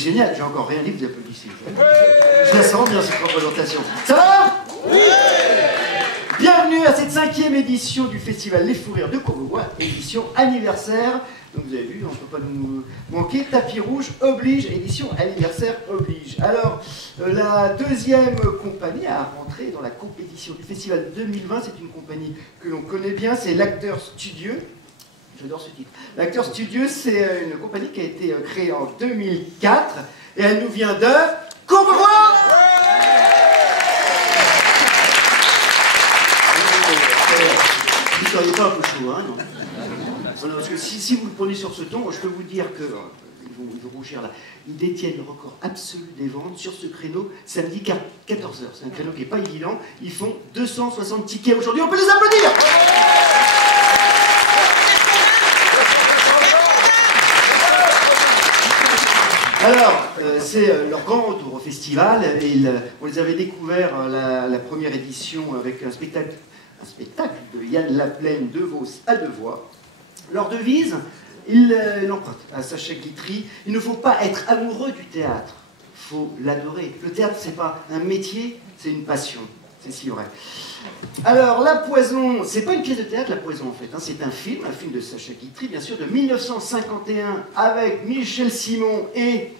génial, j'ai encore rien dit, vous applaudissez. Je la sens bien, cette représentation. Ça va? Oui. Bienvenue à cette 5e édition du festival Les Fous Rires de Courbevoie, édition anniversaire. Donc vous avez vu, on ne peut pas nous manquer, tapis rouge oblige, édition anniversaire oblige. Alors, la deuxième compagnie à rentrer dans la compétition du festival 2020, c'est une compagnie que l'on connaît bien, c'est l'Acteur Studieux. J'adore ce titre. L'Acteur Studieux, c'est une compagnie qui a été créée en 2004 et elle nous vient de Courbevoie. Vous ne seriez pas un peu chaud, hein, non? Parce que si vous le prenez sur ce ton, je peux vous dire que ils vont rougir là. Ils détiennent le record absolu des ventes sur ce créneau samedi 14h. C'est un créneau qui n'est pas évident. Ils font 260 tickets aujourd'hui. On peut les applaudir. Alors, c'est leur grand retour au festival. On les avait découverts la première édition avec un spectacle de Yann Laplaine de Vos à Devoix. Leur devise, ils l'empruntent à Sacha Guitry. Il ne faut pas être amoureux du théâtre, il faut l'adorer. Le théâtre, c'est pas un métier, c'est une passion. C'est si vrai. Alors, La Poison, c'est pas une pièce de théâtre, La Poison, en fait. Hein, c'est un film de Sacha Guitry, bien sûr, de 1951, avec Michel Simon et...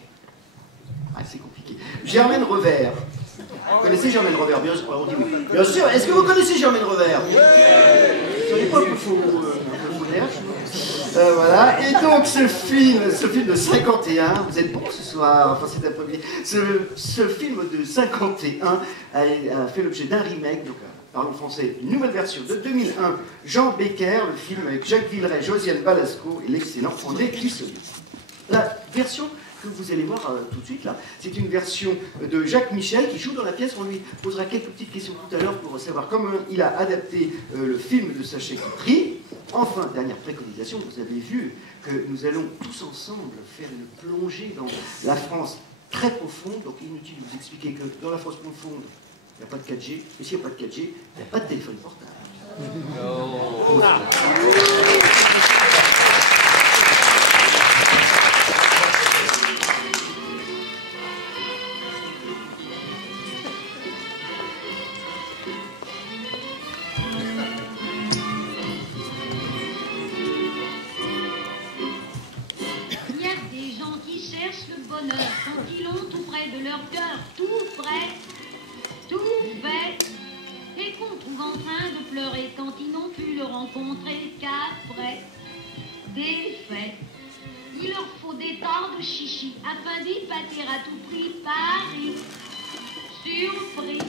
Ah, c'est compliqué. Germaine Revers. Vous connaissez Germaine Revers? Bien sûr, on dit oui. Bien sûr. Est-ce que vous connaissez Germaine Revers? Vous savez pas qu'il faut... voilà, et donc ce film de 51, vous êtes bon ce soir, enfin cet après-midi, ce film de 51 a fait l'objet d'un remake, donc parlons français, une nouvelle version de 2001, Jean Becker, le film avec Jacques Villeray, Josiane Balasco et l'excellent André Crissoli. La version que vous allez voir tout de suite là, c'est une version de Jacques Michel qui joue dans la pièce. On lui posera quelques petites questions tout à l'heure pour savoir comment il a adapté le film de Sacha Guitry. Enfin, dernière préconisation, vous avez vu que nous allons tous ensemble faire une plongée dans la France très profonde. Donc inutile de vous expliquer que dans la France profonde, il n'y a pas de 4G, mais s'il n'y a pas de 4G, il n'y a pas de téléphone portable. Oh. Quand ils l'ont tout près de leur cœur, tout près, tout fait, et qu'on trouve en train de pleurer quand ils n'ont pu le rencontrer qu'après des faits. Il leur faut des temps de chichi afin d'y pâtir à tout prix Paris. Surpris,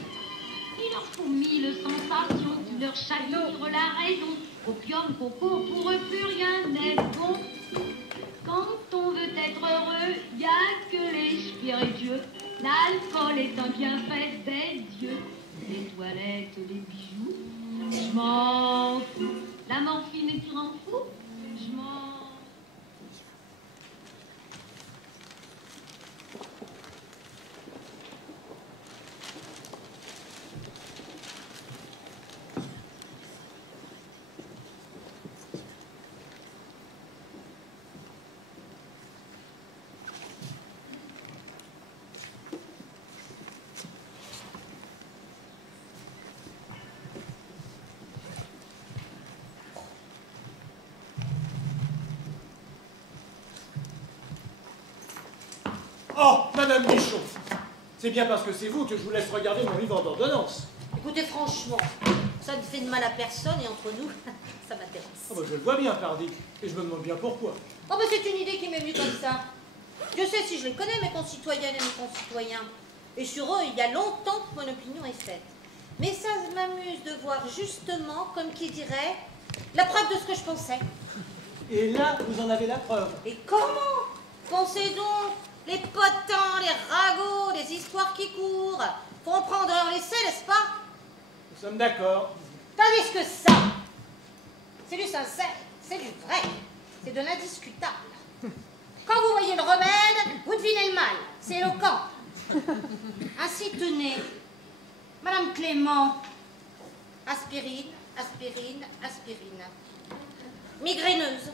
il leur faut 1000 sensations qui leur chavirent la raison. Opium, coco, pour eux plus rien n'est bon. Quand on veut être heureux, y a que les spiritueux. L'alcool est un bienfait des dieux. Les toilettes, les bijoux, je m'en fous. La morphine et tu rends fou, je m'en... Oh, Madame Michon, c'est bien parce que c'est vous que je vous laisse regarder mon livre d'ordonnance. Écoutez, franchement, ça ne fait de mal à personne et entre nous, ça m'intéresse. Oh, bah, je le vois bien, pardi, et je me demande bien pourquoi. Oh, bah, c'est une idée qui m'est venue comme ça. Je sais si je les connais, mes concitoyennes et mes concitoyens. Et sur eux, il y a longtemps que mon opinion est faite. Mais ça m'amuse de voir justement, comme qui dirait, la preuve de ce que je pensais. Et là, vous en avez la preuve. Et comment? Pensez donc, les potins, les ragots, les histoires qui courent, font prendre en l'essai, n'est-ce pas? Nous sommes d'accord. Tandis que ça, c'est du sincère, c'est du vrai, c'est de l'indiscutable. Quand vous voyez le remède, vous devinez le mal, c'est éloquent. Ainsi tenez, Madame Clément, aspirine, aspirine, aspirine. migraineuse.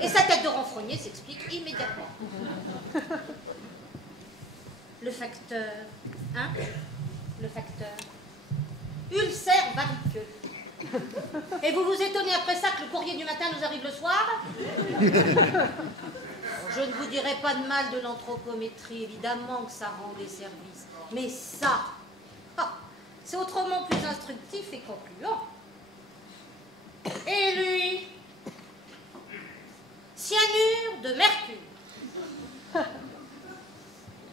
Et sa tête de renfrogné s'explique immédiatement. Le facteur, hein? Le facteur. Ulcère variceux. Et vous vous étonnez après ça que le courrier du matin nous arrive le soir? Je ne vous dirai pas de mal de l'anthropométrie, évidemment que ça rend des services. Mais ça, c'est autrement plus instructif et concluant. Et lui, cyanure de mercure.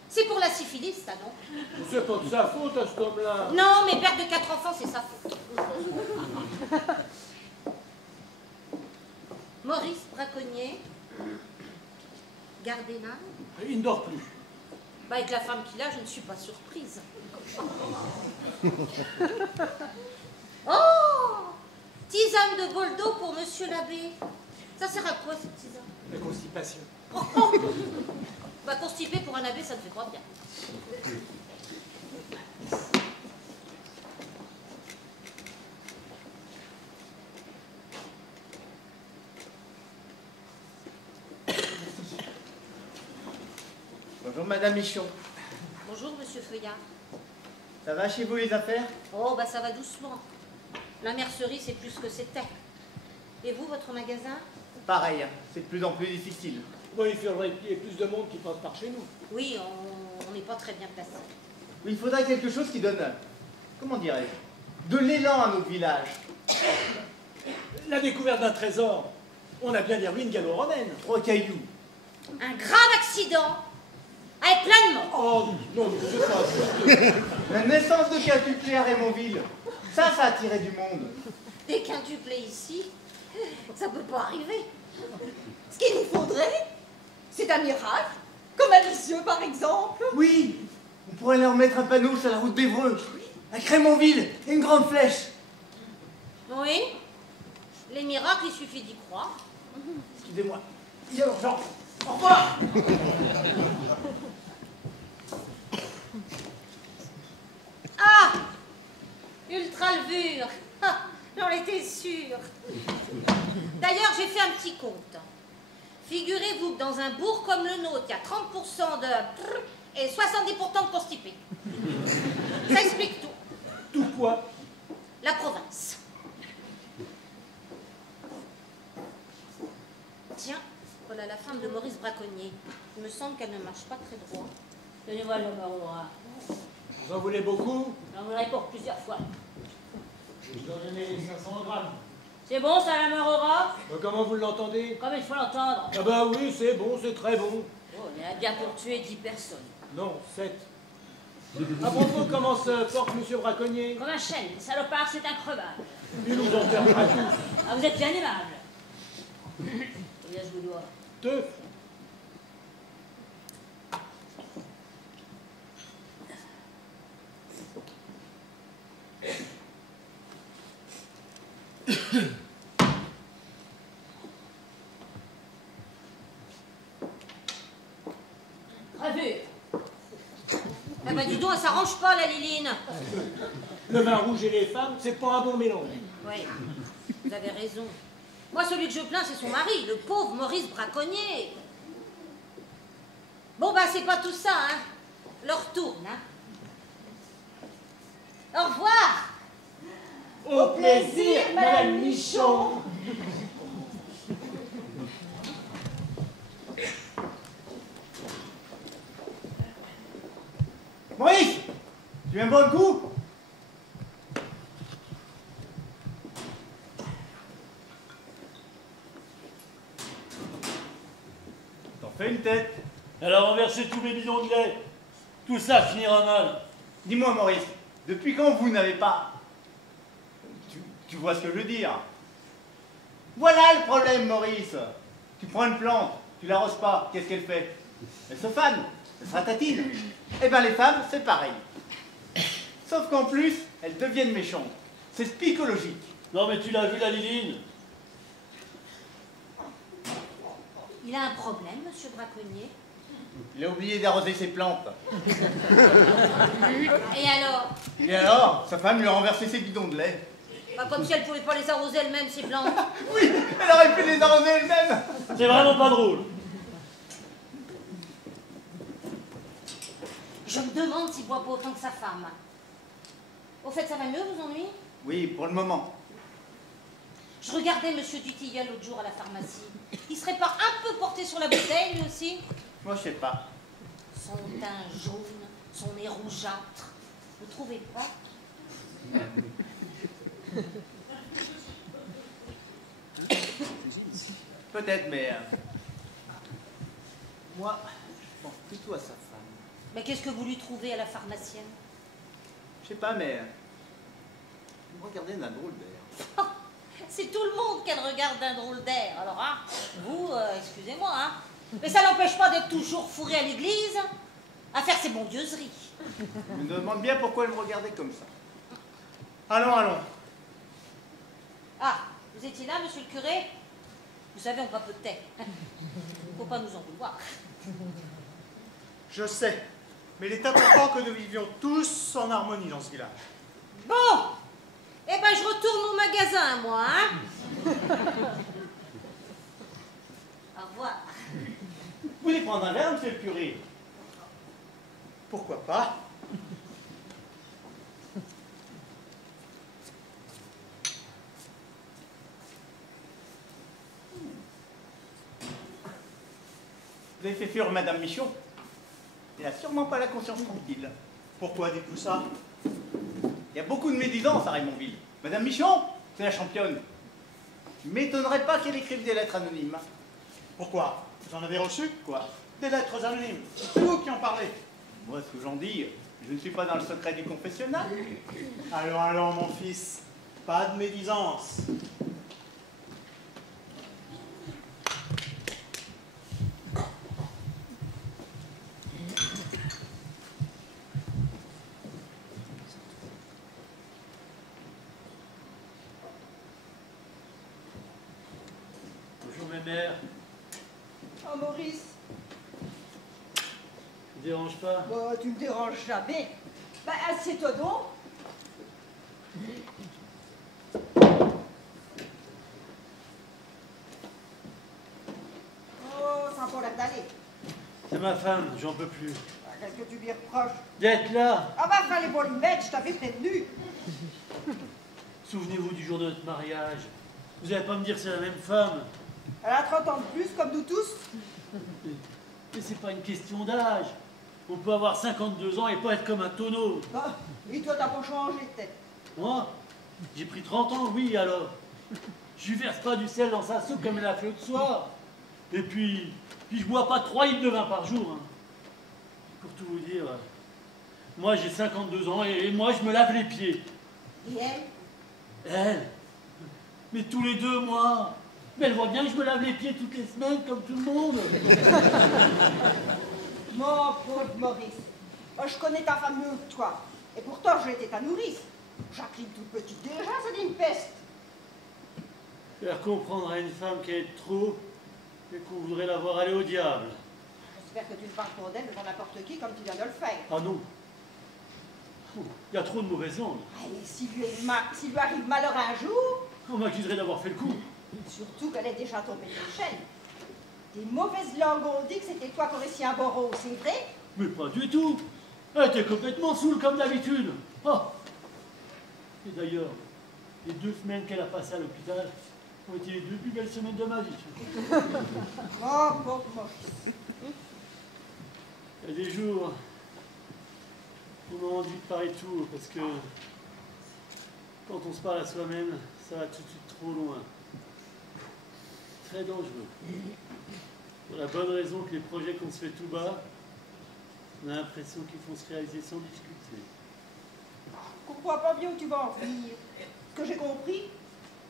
C'est pour la syphilis, ça, non? C'est pas de sa faute à cet homme-là. Non, mais père de 4 enfants, c'est sa faute. Maurice Braconnier, Gardénal. Il ne dort plus. Bah, avec la femme qu'il a, je ne suis pas surprise. Oh! Tisane de Boldo pour monsieur l'abbé. Ça sert à quoi, cette tisane? La constipation. Bah, constipé pour un abbé, ça ne fait pas bien. Bonjour Madame Michon. Bonjour, monsieur Feuillard. Ça va chez vous les affaires? Oh, bah ça va doucement. La mercerie, c'est plus que c'était. Et vous, votre magasin? Pareil, c'est de plus en plus difficile. Bon, il faudrait qu'il y ait plus de monde qui passe par chez nous. Oui, on n'est pas très bien placé. Oui, il faudrait quelque chose qui donne, comment dirais-je, de l'élan à notre village. La découverte d'un trésor. On a bien des ruines gallo-romaines. 3 cailloux. Un grave accident avec plein de morts. Oh, non, mais c'est pas... La naissance de quintuplé à Raymondville. Ça a attiré du monde. Des quintuplés ici, ça peut pas arriver. Ce qu'il nous faudrait, c'est un miracle, comme à Lisieux par exemple. Oui, on pourrait leur mettre un panneau sur la route d'Évreux, avec Raymondville et une grande flèche. Oui, les miracles, il suffit d'y croire. Excusez-moi, il y a urgence. Au revoir. Ah, ultra-levure. J'en étais sûre. D'ailleurs, j'ai fait un petit compte. Figurez-vous que dans un bourg comme le nôtre, il y a 30% de et 70% de constipés. Ça explique tout. Tout quoi? La province. Tiens, voilà la femme de Maurice Braconnier. Il me semble qu'elle ne marche pas très droit. Tenez-moi le Aurora. Vous en voulez beaucoup? J'en voudrais pour plusieurs fois. Je dois donner les 500 grammes. C'est bon ça, la Aurora? Comment vous l'entendez? Comme il faut l'entendre. Ah bah oui, c'est bon, c'est très bon. Oh, on est bien pour tuer 10 personnes. Non, 7. À propos, comment se porte monsieur Braconnier? Comme un chêne, les salopards, c'est increvable. Il nous en perdra tous. Ah, vous êtes bien aimable. Combien je vous dois? 2. Revue. Ah bah dis donc, elle s'arrange pas, la Liline. Le vin rouge et les femmes, c'est pas un bon mélange. Oui, vous avez raison. Moi, celui que je plains, c'est son mari, le pauvre Maurice Braconnier. Bon, bah, c'est pas tout ça, hein. Leur tourne, hein. Au revoir. Au plaisir, Madame Michon. Maurice, tu viens boire le coup? T'en fais une tête. Elle a renversé tous mes bidons de lait. Tout ça finira mal. Dis-moi Maurice, depuis quand vous n'avez pas... Tu vois ce que je veux dire? Voilà le problème Maurice. Tu prends une plante, tu l'arroses pas, qu'est-ce qu'elle fait? Elle se fane, elle se ratatine. Eh bien les femmes, c'est pareil. Sauf qu'en plus, elles deviennent méchantes. C'est psychologique. Non mais tu l'as vu la Liline? Il a un problème, monsieur Braconnier. Il a oublié d'arroser ses plantes. Et alors? Et alors, sa femme lui a renversé ses bidons de lait. Pas comme si elle pouvait pas les arroser elle-même, ces plantes. Oui, elle aurait pu les arroser elle-même. C'est vraiment pas drôle. Je me demande s'il boit pas autant que sa femme. Au fait, ça va mieux, vous ennuyez? Oui, pour le moment. Je regardais Monsieur Dutilleul l'autre jour à la pharmacie. Il serait pas un peu porté sur la bouteille, lui aussi? Moi, je sais pas. Son teint jaune, son nez rougeâtre. Vous trouvez pas? Peut-être, mais... moi, je pense plutôt à sa femme. Mais qu'est-ce que vous lui trouvez à la pharmacienne? Je sais pas, mais... vous me regardez d'un drôle d'air. C'est tout le monde qu'elle regarde d'un drôle d'air. Alors, hein, vous, excusez-moi, hein, mais ça n'empêche pas d'être toujours fourré à l'église, à faire ses bondieuseries. Je me demande bien pourquoi elle me regardait comme ça. Allons, allons. Ah, vous étiez là, monsieur le curé? Vous savez, on papotait. Faut pas nous en vouloir. Je sais, mais il est important que nous vivions tous en harmonie dans ce village. Bon, eh ben je retourne au magasin, moi, hein. Au revoir. Vous voulez prendre un verre, monsieur le curé? Pourquoi pas? Vous avez fait fuir Madame Michon. Elle n'a sûrement pas la conscience tranquille. Pourquoi dites-vous ça? Il y a beaucoup de médisance à Raymondville. Madame Michon, c'est la championne. Je ne m'étonnerais pas qu'elle écrive des lettres anonymes. Pourquoi? Vous en avez reçu? Quoi? Des lettres anonymes. C'est vous qui en parlez. Moi, ce que j'en dis, je ne suis pas dans le secret du confessionnal. Allons, allons, mon fils. Pas de médisance. Bonjour mes mères. Oh, Maurice, Je vous dérange pas? bah, tu me déranges jamais. Bah, assieds-toi donc. Oh, ça a pas l'air d'aller. C'est ma femme, j'en peux plus. Ah, qu'est-ce que tu lui reproches? D'être là. Ah bah, fallait pas lui mettre, je t'avais prévenu. Souvenez-vous du jour de notre mariage. Vous n'allez pas me dire que c'est la même femme. Elle a 30 ans de plus, comme nous tous. Mais c'est pas une question d'âge. On peut avoir 52 ans et pas être comme un tonneau. Bah, et toi, t'as pas changé de tête. Moi, j'ai pris 30 ans, oui, alors. Je lui verse pas du sel dans sa soupe comme elle a fait l'autre soir. Et puis je bois pas 3 litres de vin par jour. Hein. Pour tout vous dire, moi j'ai 52 ans et moi je me lave les pieds. Et elle? Elle? Mais tous les 2 mois. Mais elle voit bien que je me lave les pieds toutes les semaines comme tout le monde. Mon pauvre Maurice, oh, je connais ta femme mieux que toi. Et pourtant, j'ai été ta nourrice. Jacqueline, toute petite déjà, c'est une peste. Faire comprendre à une femme qu'elle est trop et qu'on voudrait la voir aller au diable. J'espère que tu ne parles pas d'elle devant n'importe qui comme tu viens de le faire. Ah non. Il y a trop de mauvaises langues. Allez, s'il lui arrive malheur un jour, On m'accuserait d'avoir fait le coup. surtout qu'elle est déjà tombée de chaîne. Des mauvaises langues ont dit que c'était toi qui aurais si un bourreau, c'est vrai? Mais pas du tout. Elle était complètement saoule comme d'habitude. Oh. Et d'ailleurs, les 2 semaines qu'elle a passées à l'hôpital ont été les 2 plus belles semaines de ma vie. Oh, pauvre Maurice. Il y a des jours où on a envie de parler tout parce que quand on se parle à soi-même, ça va tout de suite trop loin. Très dangereux. Pour la bonne raison que les projets qu'on se fait tout bas, on a l'impression qu'ils font se réaliser sans difficulté. Je comprends pas bien où tu vas en venir. Ce que j'ai compris,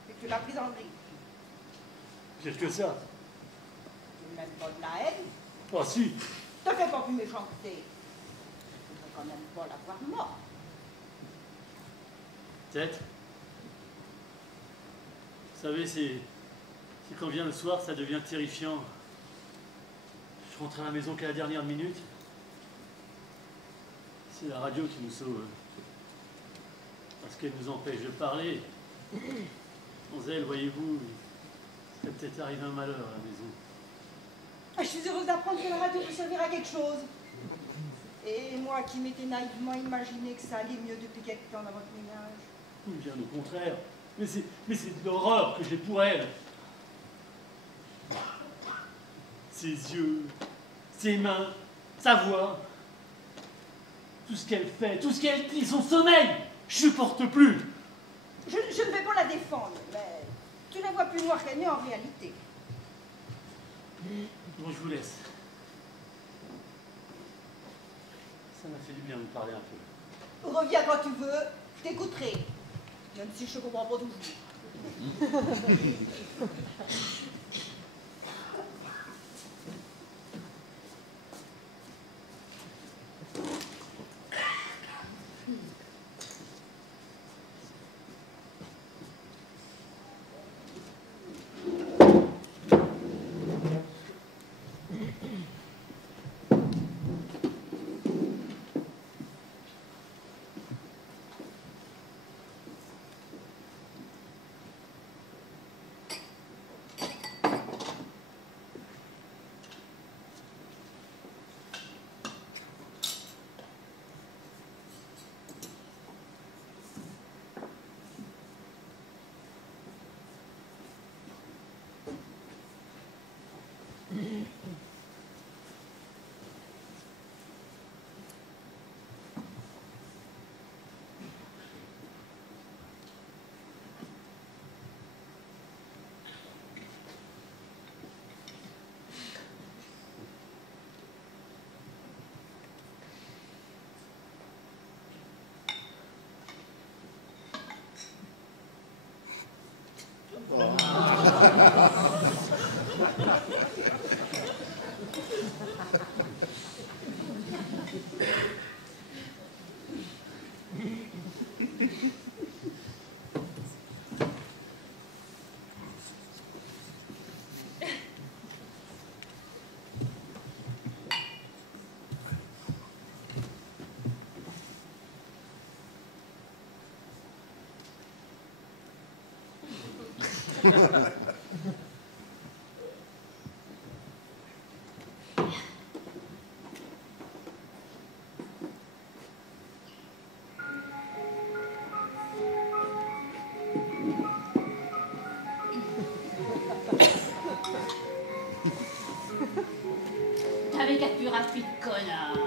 c'est que tu l'as pris dans le riz. Pire que ça. Tu n'aimes pas de la haine. Oh si. Te fais pas plus méchanceté. Tu ne quand même pas l'avoir mort. Peut-être. Vous savez, c'est quand vient le soir, ça devient terrifiant. Je rentre à la maison qu'à la dernière minute. C'est la radio qui nous sauve. Parce qu'elle nous empêche de parler. Sans elle, voyez-vous, il serait peut-être arrivé un malheur à la maison. Ah, je suis heureuse d'apprendre que la radio peut servir à quelque chose. Et moi qui m'étais naïvement imaginé que ça allait mieux depuis quelque temps dans votre ménage. Bien au contraire. Mais c'est de l'horreur que j'ai pour elle. Ses yeux, ses mains, sa voix. Tout ce qu'elle fait, tout ce qu'elle dit, son sommeil, je supporte plus. Je ne vais pas la défendre, mais tu la vois plus noire qu'elle n'est en réalité. Bon, je vous laisse. Ça m'a fait du bien de me parler un peu. Reviens quand tu veux, je t'écouterai. Même si je ne comprends pas toujours. T'avais qu'à plus rapide, connard.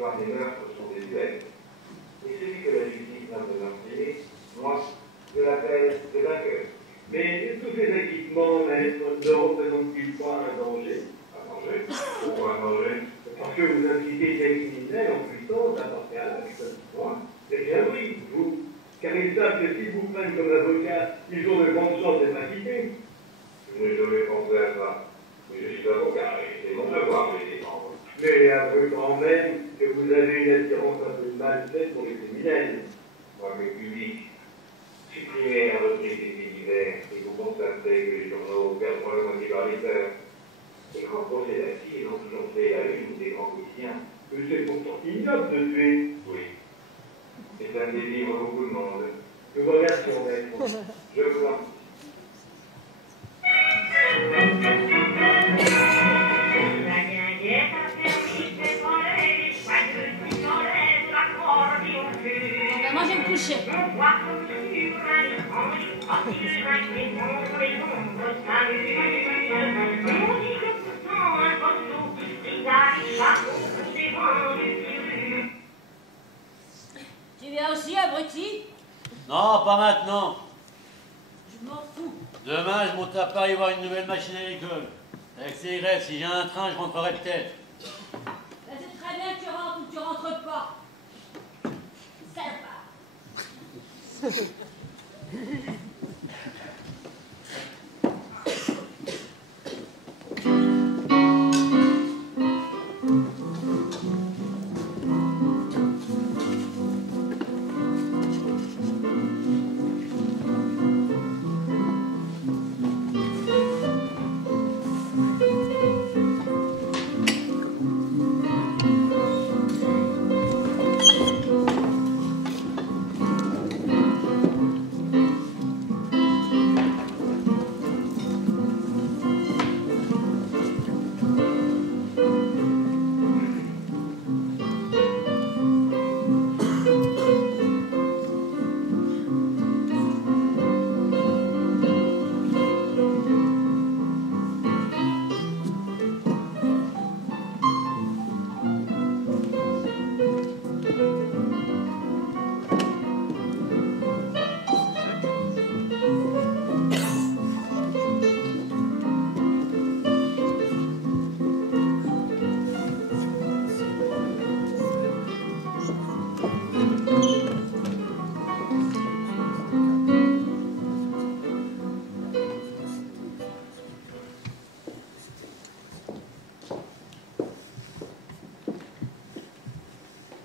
l'histoire des meurtres sont des duels. Et celui que la justice n'a pas meurtrier, moi, je l'appelle le vainqueur. Mais tous ces équipements, maître, ne représentent-ils pas un danger? Un danger? Pourquoi un danger? Parce que vous incitez des criminels en puissance à porter à l'acte. Moi? Eh bien oui, vous. Car ils savent que s'ils vous prennent comme avocat, ils ont de grandes chances d'être acquittés. Je n'ai jamais pensé à ça. Mais je suis avocat et c'est mon devoir de les défendre. Mais avouez quand même que vous avez une attirance un peu mal faite pour les criminels. Moi, mes publics, supprimez un repris des faits divers et vous constatez que les journaux perdront le moitié de leur lecteur. Les grands procès d'assises ont toujours fait la une des grands lycéens. Que c'est pourtant ignoble de tuer. Oui. C'est un délivre beaucoup de monde. Nous vous remercions, maître. Je vous en prie. Moi, je vais me coucher. Tu viens aussi, abruti? Non, pas maintenant. Je m'en fous. Demain, je monte à Paris voir une nouvelle machine à l'école. Avec ces grèves, si j'ai un train, je rentrerai peut-être. Ben, c'est très bien que tu rentres ou que tu rentres pas. Salopard.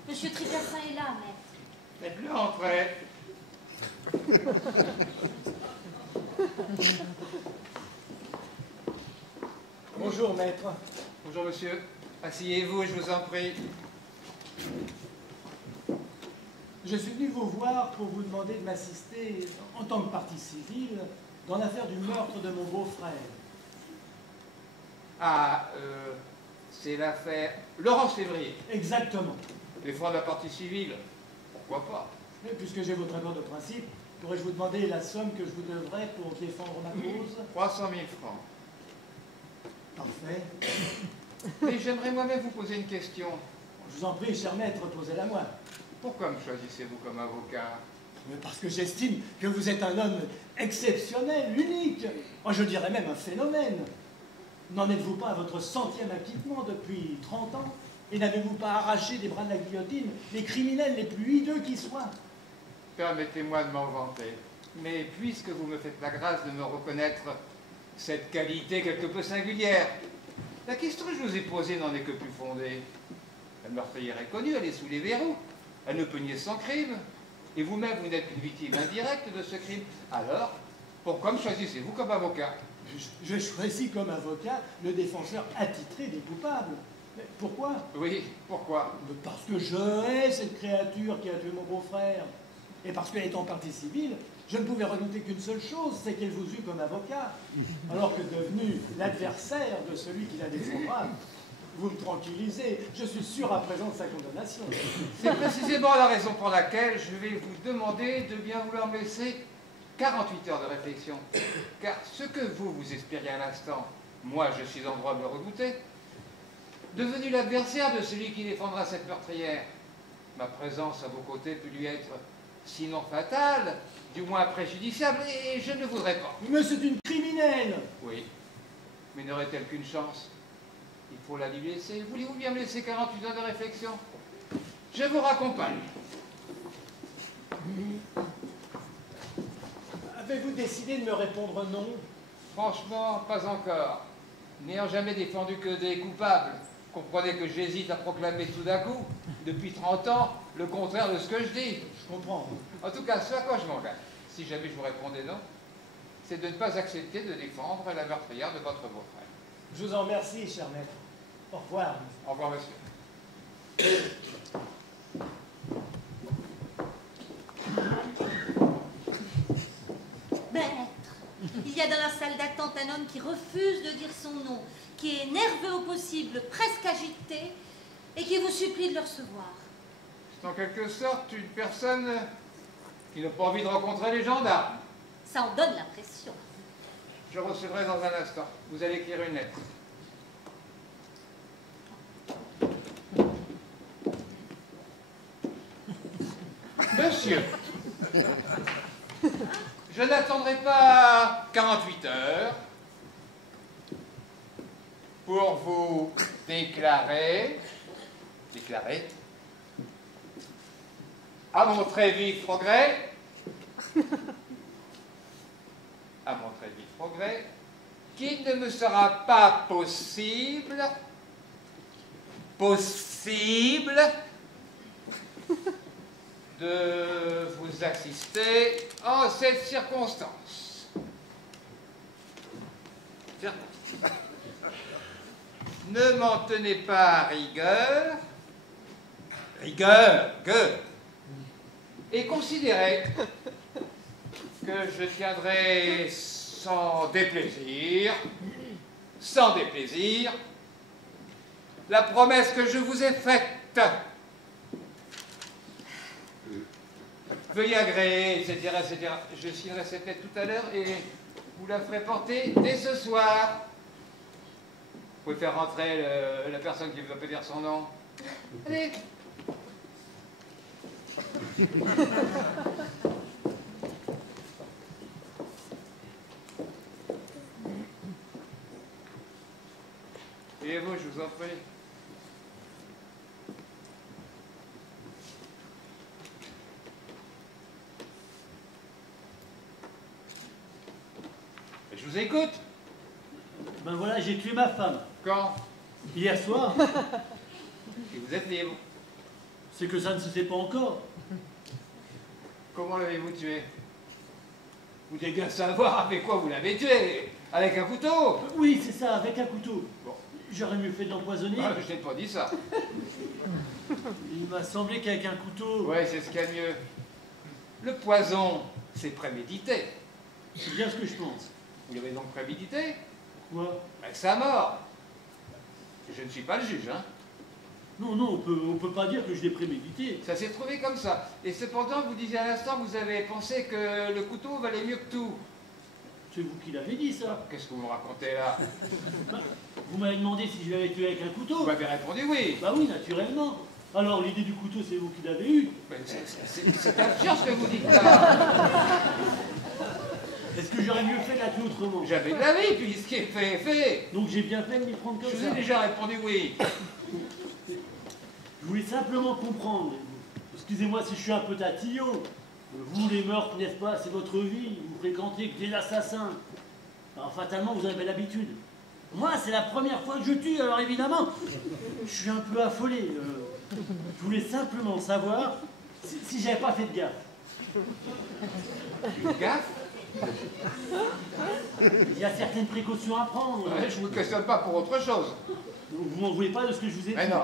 Monsieur Tricassin est là, maître. Faites-le entrer. Bonjour, maître. Bonjour monsieur, asseyez-vous, je vous en prie. Je suis venu vous voir pour vous demander de m'assister en tant que partie civile dans l'affaire du meurtre de mon beau-frère. Ah, c'est l'affaire Laurence Février. Exactement. Défendre la partie civile, pourquoi pas? Et puisque j'ai votre accord de principe, pourrais-je vous demander la somme que je vous devrais pour défendre ma cause? 300 000 francs. Parfait. Mais j'aimerais moi-même vous poser une question. Je vous en prie, cher maître, posez-la moi. Pourquoi me choisissez-vous comme avocat? Mais parce que j'estime que vous êtes un homme exceptionnel, unique. Moi, je dirais même un phénomène. N'en êtes-vous pas à votre 100e acquittement depuis 30 ans? Et n'avez-vous pas arraché des bras de la guillotine les criminels les plus hideux qui soient? Permettez-moi de m'en vanter. Mais puisque vous me faites la grâce de me reconnaître cette qualité quelque peu singulière, la question que je vous ai posée n'en est que plus fondée. La meurtrière est connue, elle est sous les verrous. Elle ne peut nier son crime. Et vous-même, vous n'êtes qu'une victime indirecte de ce crime. Alors, pourquoi me choisissez-vous comme avocat? Je choisis comme avocat le défenseur attitré des coupables. Mais pourquoi? Oui, pourquoi? Parce que je hais cette créature qui a tué mon beau-frère. Et parce qu'étant partie civile, je ne pouvais redouter qu'une seule chose, c'est qu'elle vous eût comme avocat. Alors que devenu l'adversaire de celui qui la défendra, vous me tranquillisez, je suis sûr à présent de sa condamnation. C'est précisément la raison pour laquelle je vais vous demander de bien vouloir me laisser 48 heures de réflexion. Car ce que vous espériez à l'instant, moi je suis en droit de le redouter. devenu l'adversaire de celui qui défendra cette meurtrière. Ma présence à vos côtés peut lui être, sinon fatale, du moins préjudiciable, et je ne voudrais pas. Mais c'est une criminelle! Oui, mais n'aurait-elle qu'une chance? Il faut la lui laisser. Voulez-vous bien me laisser 48 heures de réflexion? Je vous raccompagne. Avez-vous décidé de me répondre non? Franchement, pas encore. N'ayant jamais défendu que des coupables, comprenez que j'hésite à proclamer tout d'un coup, depuis 30 ans, le contraire de ce que je dis. Je comprends. En tout cas, ce à quoi je m'engage, si jamais je vous répondais non, c'est de ne pas accepter de défendre la meurtrière de votre beau-frère. Je vous en remercie, cher maître. Au revoir. Au revoir, monsieur. Maître, il y a dans la salle d'attente un homme qui refuse de dire son nom, qui est nerveux au possible, presque agité, et qui vous supplie de le recevoir. C'est en quelque sorte une personne qui n'a pas envie de rencontrer les gendarmes. Ça en donne l'impression. Je recevrai dans un instant. Vous allez écrire une lettre. Monsieur, je n'attendrai pas 48 heures pour vous déclarer, à mon très vif progrès, qu'il ne me sera pas possible de vous assister en cette circonstance. Ne m'en tenez pas à rigueur, et considérez que je tiendrai sans déplaisir, la promesse que je vous ai faite. Veuillez agréer, etc., etc. Je signerai cette lettre tout à l'heure et vous la ferez porter dès ce soir. Vous pouvez faire rentrer la personne qui ne veut pas dire son nom. Allez. Et vous, je vous en prie. Je vous écoute. Ben voilà, j'ai tué ma femme. Quand? Hier soir. Et vous êtes libre. C'est que ça ne se sait pas encore. Comment l'avez-vous tué? Vous devez bien savoir avec quoi vous l'avez tué. Avec un couteau? Oui, c'est ça, avec un couteau. Bon. J'aurais mieux fait de l'empoisonner. Ah, je n'ai pas dit ça. Il m'a semblé qu'avec un couteau... Ouais, c'est ce qu'il y a de mieux. Le poison, c'est prémédité. C'est bien ce que je pense. Vous l'avez donc prémédité? Quoi? Ben, sa mort. Je ne suis pas le juge, hein. Non, non, on peut pas dire que je l'ai prémédité. Ça s'est trouvé comme ça. Et cependant, vous disiez à l'instant, vous avez pensé que le couteau valait mieux que tout. C'est vous qui l'avez dit, ça. Qu'est-ce que vous me racontez là? Vous m'avez demandé si je l'avais tué avec un couteau. Vous m'avez répondu oui. Bah oui, naturellement. Alors, l'idée du couteau, c'est vous qui l'avez eue. C'est absurde ce que vous dites là. Est-ce que j'aurais mieux fait de la tuer autrement? J'avais de la vie, puis ce qui est fait est fait. Donc j'ai bien fait de m'y prendre comme Je ça. vous ai déjà répondu oui. Je voulais simplement comprendre. Excusez-moi si je suis un peu tatillon. Vous, les meurtres, n'est-ce pas, c'est votre vie. Vous fréquentez que des assassins. Alors fatalement, vous avez l'habitude. Moi, c'est la première fois que je tue, alors évidemment, je suis un peu affolé. Je voulais simplement savoir si j'avais pas fait de gaffe. Une gaffe? Il y a certaines précautions à prendre. Ouais, je ne vous questionne pas pour autre chose. Vous m'en voulez pas de ce que je vous ai dit? Mais non,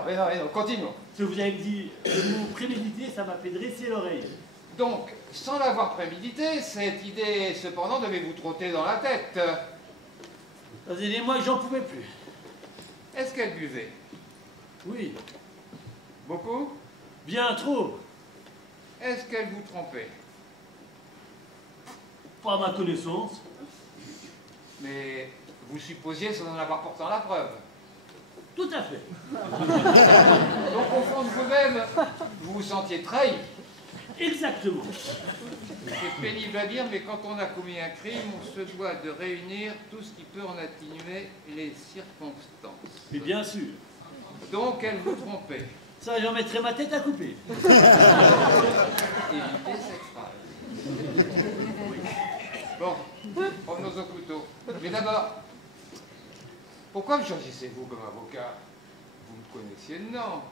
continuons. Ce que vous avez dit, le mot prémédité, ça m'a fait dresser l'oreille. Donc, sans l'avoir prémédité, cette idée, cependant, devait vous trotter dans la tête. Aidez-moi que j'en pouvais plus. Est-ce qu'elle buvait? Oui. Beaucoup? Bien trop. Est-ce qu'elle vous trompait? Pas à ma connaissance. Mais vous supposiez sans en avoir pourtant la preuve. Tout à fait. Donc au fond de vous-même, vous vous sentiez trahi. Exactement. C'est pénible à dire, mais quand on a commis un crime, on se doit de réunir tout ce qui peut en atténuer les circonstances. Mais bien sûr. Donc elle vous trompait. Ça, j'en mettrai ma tête à couper. Évitez cette phrase. Bon, revenons au couteau. Mais d'abord, pourquoi me choisissez-vous comme avocat? Vous me connaissiez de nom.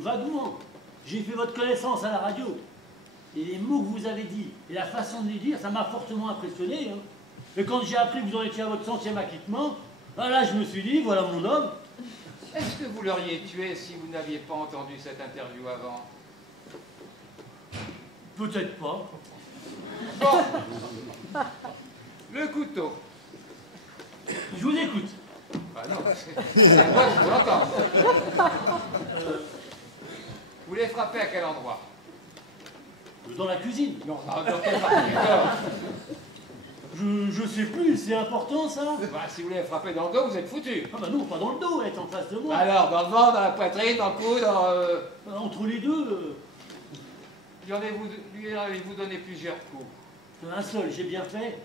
Vaguement. J'ai fait votre connaissance à la radio. Et les mots que vous avez dit, et la façon de les dire, ça m'a fortement impressionné. Hein. Et quand j'ai appris que vous en étiez à votre 100e acquittement, là, je me suis dit, voilà mon homme. Est-ce que vous l'auriez tué si vous n'aviez pas entendu cette interview avant? Peut-être pas. Bon. Le couteau. Je vous écoute. Ah non, c'est moi qui vous l'entends. Vous les frappez à quel endroit? Dans la cuisine. Non, dans quelle partie du corps? Je sais plus, c'est important ça? Bah, si vous les frappez dans le dos, vous êtes foutu. Ah bah non, pas dans le dos, elle est en face de moi. Alors, dans le ventre, dans la poitrine, dans le cou, dans... Entre les deux, Lui avez-vous donné plusieurs coups? un seul, j'ai bien fait.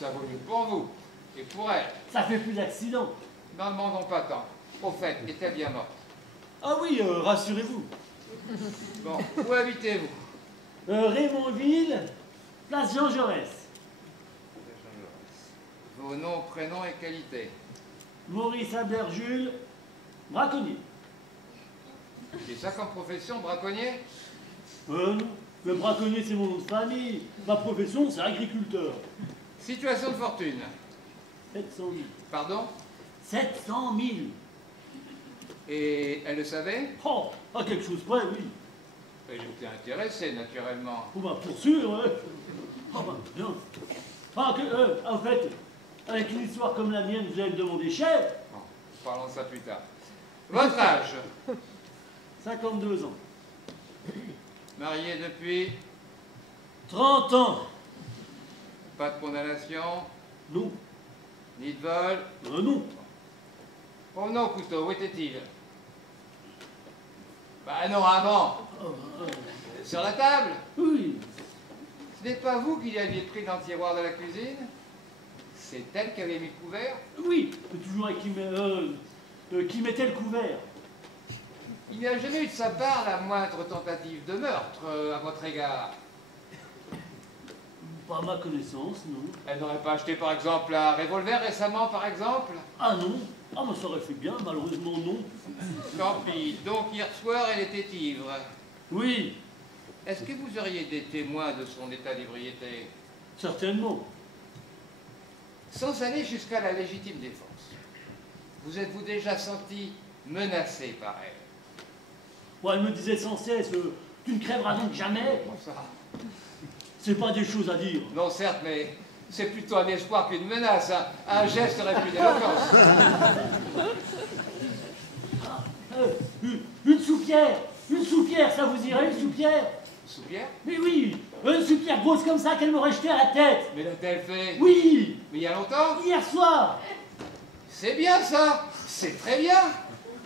Ça vaut mieux pour vous. Et pour elle. Ça fait plus d'accidents. N'en demandons pas tant. Au fait, est-elle bien morte? Ah oui, rassurez-vous. Bon, où habitez-vous? Raymondville, place Jean Jaurès. Vos noms, prénoms et qualités? Maurice Albert Jules, braconnier. C'est ça comme profession, braconnier? Non, le braconnier c'est mon nom de famille. Ma profession c'est agriculteur. Situation de fortune? 700 000. Pardon? 700 000. Et elle le savait? Oh, à quelque chose près, oui. Et j'étais intéressé, naturellement. Oh bah pour sûr, ouais. Ah bah bien. Ah, en fait, avec une histoire comme la mienne, vous allez me demander cher. Bon, parlons de ça plus tard. Votre âge? 52 ans. Marié depuis? 30 ans. Pas de condamnation? Non. Ni de vol? Non. Revenons au couteau, où était-il? Bah non, avant. Sur la table? Oui. Ce n'est pas vous qui l'aviez pris dans le tiroir de la cuisine? C'est elle qui avait mis le couvert? Oui, toujours avec qui mettait le couvert. Il n'y a jamais eu de sa part la moindre tentative de meurtre à votre égard? Pas à ma connaissance, non. Elle n'aurait pas acheté par exemple un revolver récemment, par exemple? Ah non. Ah, mais ça aurait fait bien, malheureusement non. Tant pis. Donc hier soir, elle était ivre. Oui, Est-ce que vous auriez des témoins de son état d'ébriété? certainement. Sans aller jusqu'à la légitime défense, vous êtes-vous déjà senti menacé par elle? Bon, elle me disait sans cesse, tu ne crèveras donc jamais. Bon, ça. C'est pas des choses à dire. Non, certes, mais c'est plutôt un espoir qu'une menace. Hein. Un geste aurait plus d'éloquence. Une soupière. Une soupière, ça vous irait, une soupière? Soupière? Mais oui, une soupière grosse comme ça qu'elle m'aurait jeté à la tête. Mais l'a-t-elle fait? Oui, Mais il y a longtemps? hier soir. C'est bien ça. C'est très bien.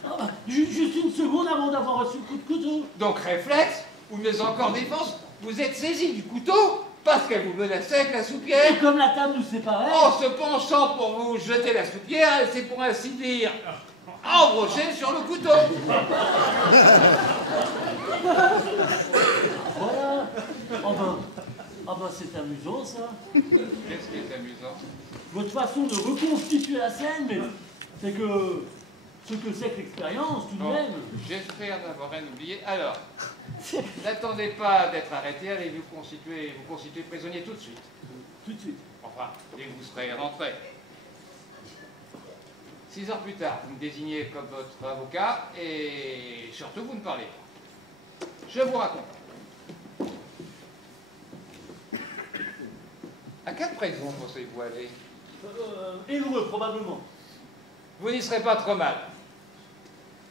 Ah bah, juste une seconde avant d'avoir reçu le coup de couteau. Donc réflexe, ou mieux encore défense, vous êtes saisi du couteau parce qu'elle vous menaçait avec la soupière. Et comme la table nous séparait. En se penchant pour vous jeter la soupière, elle s'est pour ainsi dire embrochée sur le couteau. Voilà. Ah ben c'est amusant ça. Qu'est-ce qui est amusant? Votre façon de reconstituer la scène, mais c'est que ce que c'est que l'expérience, tout de Bon, même. j'espère n'avoir rien oublié. Alors, n'attendez pas d'être arrêté, allez vous constituer prisonnier tout de suite. Tout de suite. Enfin, dès que vous serez rentré. 6 heures plus tard, vous me désignez comme votre avocat et surtout vous ne parlez pas. Je vous raconte. À quelle prison pensez-vous aller? Heureux, probablement. Vous n'y serez pas trop mal.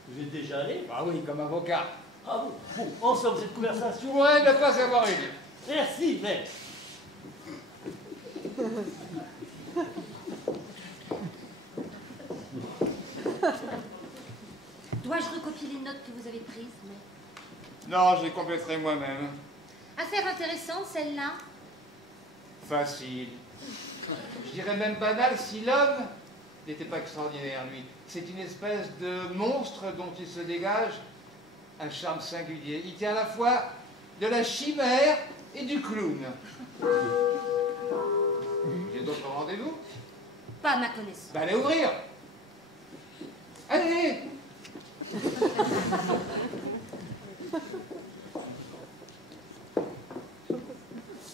Vous êtes déjà allé? Ah oui, comme avocat. Ah bon, bon, en somme, cette conversation... Vous pourrez ne pas avoir eu. Merci, mais... Dois-je recopier les notes que vous avez prises, mais... Non, je les compléterai moi-même. Affaire intéressante, celle-là. Facile. Je dirais même banal si l'homme n'était pas extraordinaire, lui. C'est une espèce de monstre dont il se dégage un charme singulier. Il tient à la fois de la chimère et du clown. J'ai d'autres rendez-vous? Pas à ma connaissance. Ben, allez ouvrir. Allez.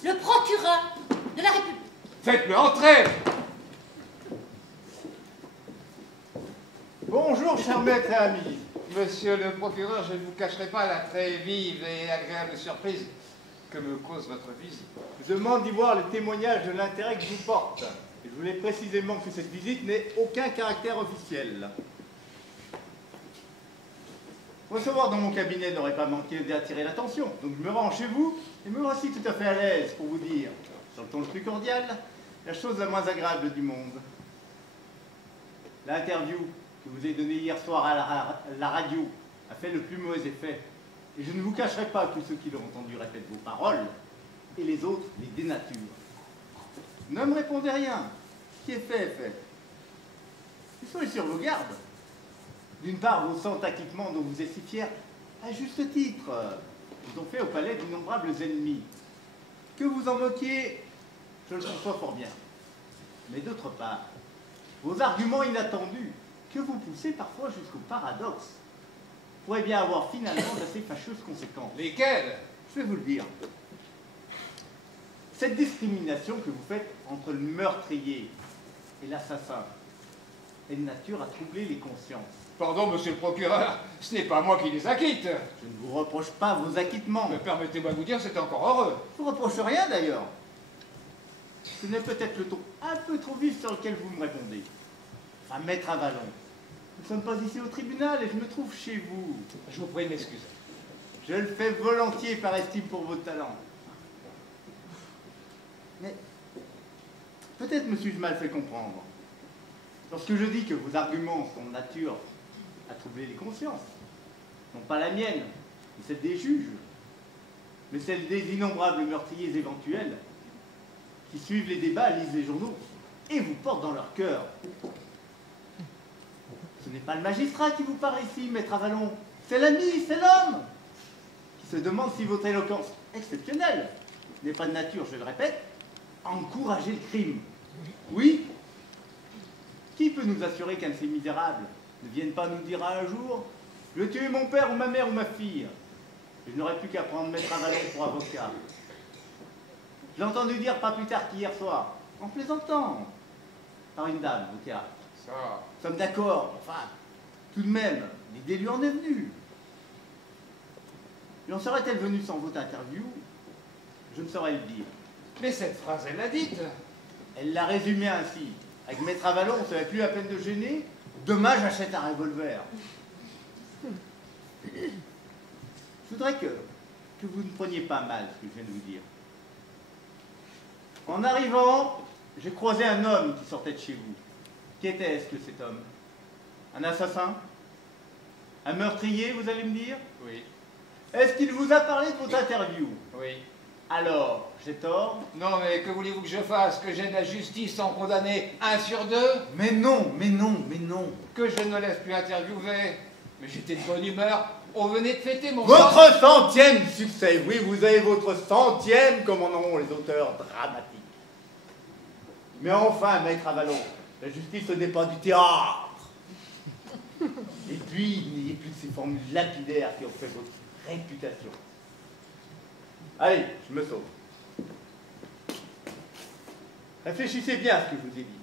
Le procureur de la République. Faites-le entrer. Bonjour, cher maître et ami. Monsieur le procureur, je ne vous cacherai pas la très vive et agréable surprise que me cause votre visite. Je demande d'y voir le témoignage de l'intérêt que je vous porte. Et je voulais précisément que cette visite n'ait aucun caractère officiel. Recevoir dans mon cabinet n'aurait pas manqué d'attirer l'attention, donc je me rends chez vous et me voici tout à fait à l'aise pour vous dire, sur le ton le plus cordial, la chose la moins agréable du monde. L'interview que vous avez donnée hier soir à la radio a fait le plus mauvais effet. Et je ne vous cacherai pas que ceux qui l'ont entendu répètent vos paroles, et les autres les dénaturent. Ne me répondez rien. Ce qui est fait est fait. Et soyez sur vos gardes. D'une part, vos cent acquittements dont vous êtes si fiers, à juste titre, vous ont fait au palais d'innombrables ennemis. Que vous en moquiez, je le conçois fort bien. Mais d'autre part, vos arguments inattendus, que vous poussez parfois jusqu'au paradoxe, pourraient bien avoir finalement d'assez fâcheuses conséquences. Lesquelles? Je vais vous le dire. Cette discrimination que vous faites entre le meurtrier et l'assassin est de nature à troubler les consciences. Pardon, monsieur le procureur, ce n'est pas moi qui les acquitte. Je ne vous reproche pas vos acquittements. Mais permettez-moi de vous dire, c'est encore heureux. Je ne vous reproche rien d'ailleurs. Ce n'est peut-être le ton un peu trop vif sur lequel vous me répondez. Enfin, maître Avalon, nous ne sommes pas ici au tribunal et je me trouve chez vous. Je vous prie de m'excuser. Je le fais volontiers par estime pour vos talents. Mais peut-être me suis-je mal fait comprendre. Lorsque je dis que vos arguments sont de nature à troubler les consciences, non pas la mienne, ni celle des juges, mais celle des innombrables meurtriers éventuels qui suivent les débats, lisent les journaux et vous portent dans leur cœur. Ce n'est pas le magistrat qui vous parle ici, maître Avalon, c'est l'ami, c'est l'homme qui se demande si votre éloquence exceptionnelle n'est pas de nature, je le répète, à encourager le crime. Oui. Qui peut nous assurer qu'un de ces misérables ne vienne pas nous dire un jour « Je tuais mon père ou ma mère ou ma fille ». Je n'aurais plus qu'à prendre maître Avalon pour avocat. Je l'ai entendu dire pas plus tard qu'hier soir, en plaisantant, par une dame au théâtre. Ça. Nous sommes d'accord, enfin, tout de même, l'idée lui en est venue. Et en serait-elle venue sans votre interview? Je ne saurais le dire. Mais cette phrase, elle l'a dite. Elle l'a résumée ainsi. Avec maître Avalon, on ne serait plus la peine de gêner. Demain, j'achète un revolver. Je voudrais que vous ne preniez pas mal ce que je viens de vous dire. En arrivant, j'ai croisé un homme qui sortait de chez vous. Qui était-ce que cet homme? Un assassin? Un meurtrier, vous allez me dire? Oui. Est-ce qu'il vous a parlé de votre interview? Oui. Alors, j'ai tort? Non, mais que voulez-vous que je fasse? Que j'aide la justice sans condamner 1 sur 2? Mais non, mais non, mais non. Que je ne me laisse plus interviewer? Mais j'étais de bonne humeur. On venait de fêter mon... Votre centième succès. Oui, vous avez votre centième, comme en ont les auteurs dramatiques. Mais enfin, maître Avalon, la justice ce n'est pas du théâtre. Et puis, n'ayez plus ces formules lapidaires qui ont fait votre réputation. Allez, je me sauve. Réfléchissez bien à ce que je vous ai dit.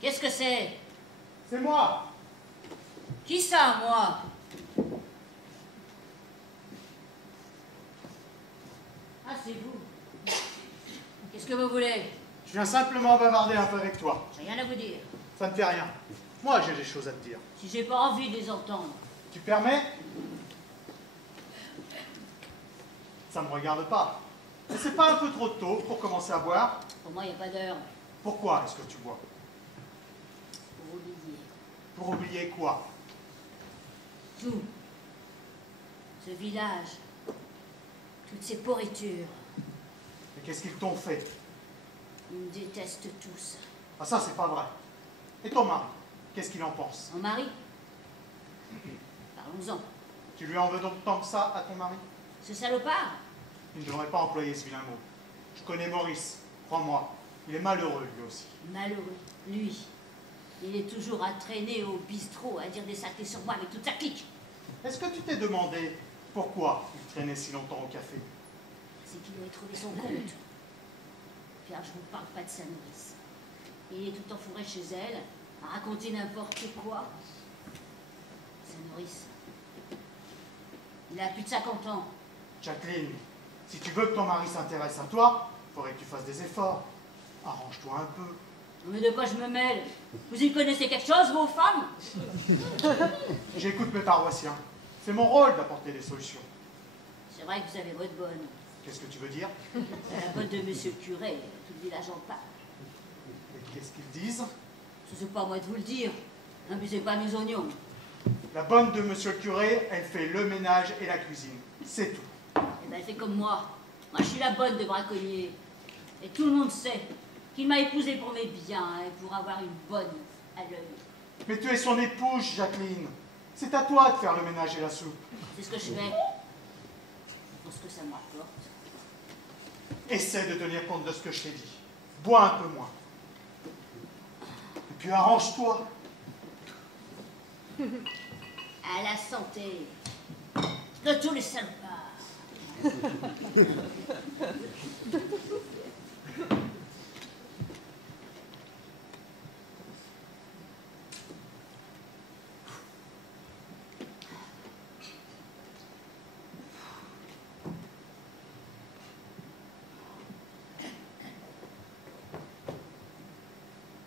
Qu'est-ce que c'est? C'est moi. Qui ça, moi? Ah, c'est vous. Qu'est-ce que vous voulez? Je viens simplement bavarder un peu avec toi. J'ai rien à vous dire. Ça ne fait rien. Moi, j'ai des choses à te dire. Si j'ai pas envie de les entendre. Tu permets? Ça me regarde pas. Mais c'est pas un peu trop tôt pour commencer à boire? Pour moi, il n'y a pas d'heure. Pourquoi est-ce que tu bois? Pour oublier. Pour oublier quoi? Tout. Ce village. Toutes ces pourritures. Et qu'est-ce qu'ils t'ont fait? Ils me détestent tous. Ah ça, c'est pas vrai. Et ton mari, qu'est-ce qu'il en pense? Mon mari? Parlons-en. Tu lui en veux donc tant que ça à ton mari? Ce salopard? Il ne devrait pas employer ce vilain mot. Je connais Maurice, crois-moi. Il est malheureux, lui aussi. Malheureux. Lui. Il est toujours à traîner au bistrot, à dire des saletés sur moi avec toute sa clique. Est-ce que tu t'es demandé pourquoi il traînait si longtemps au café? C'est qu'il doit y trouver son compte. Car je vous parle pas de sa nourrice. Il est tout enfourré chez elle, à raconter n'importe quoi. Sa nourrice. Il a plus de 50 ans. Jacqueline, si tu veux que ton mari s'intéresse à toi, il faudrait que tu fasses des efforts. Arrange-toi un peu. Mais de quoi je me mêle? Vous y connaissez quelque chose, vos femmes? J'écoute mes paroissiens. C'est mon rôle d'apporter des solutions. C'est vrai que vous avez votre bonne. Qu'est-ce que tu veux dire? La bonne de monsieur le curé, tout le village en parle. Et qu'est-ce qu'ils disent? Ce n'est pas à moi de vous le dire. N'abusez pas mes oignons. La bonne de monsieur le curé, elle fait le ménage et la cuisine. C'est tout. Eh ben, elle fait comme moi. Moi, je suis la bonne de braconnier. Et tout le monde sait qu'il m'a épousée pour mes biens et pour avoir une bonne à l'œil. Mais tu es son épouse, Jacqueline. C'est à toi de faire le ménage et la soupe. C'est ce que je fais. Pour ce que ça me rapporte. Essaie de tenir compte de ce que je t'ai dit. Bois un peu moins. Et puis arrange-toi. À la santé de tous les salopards.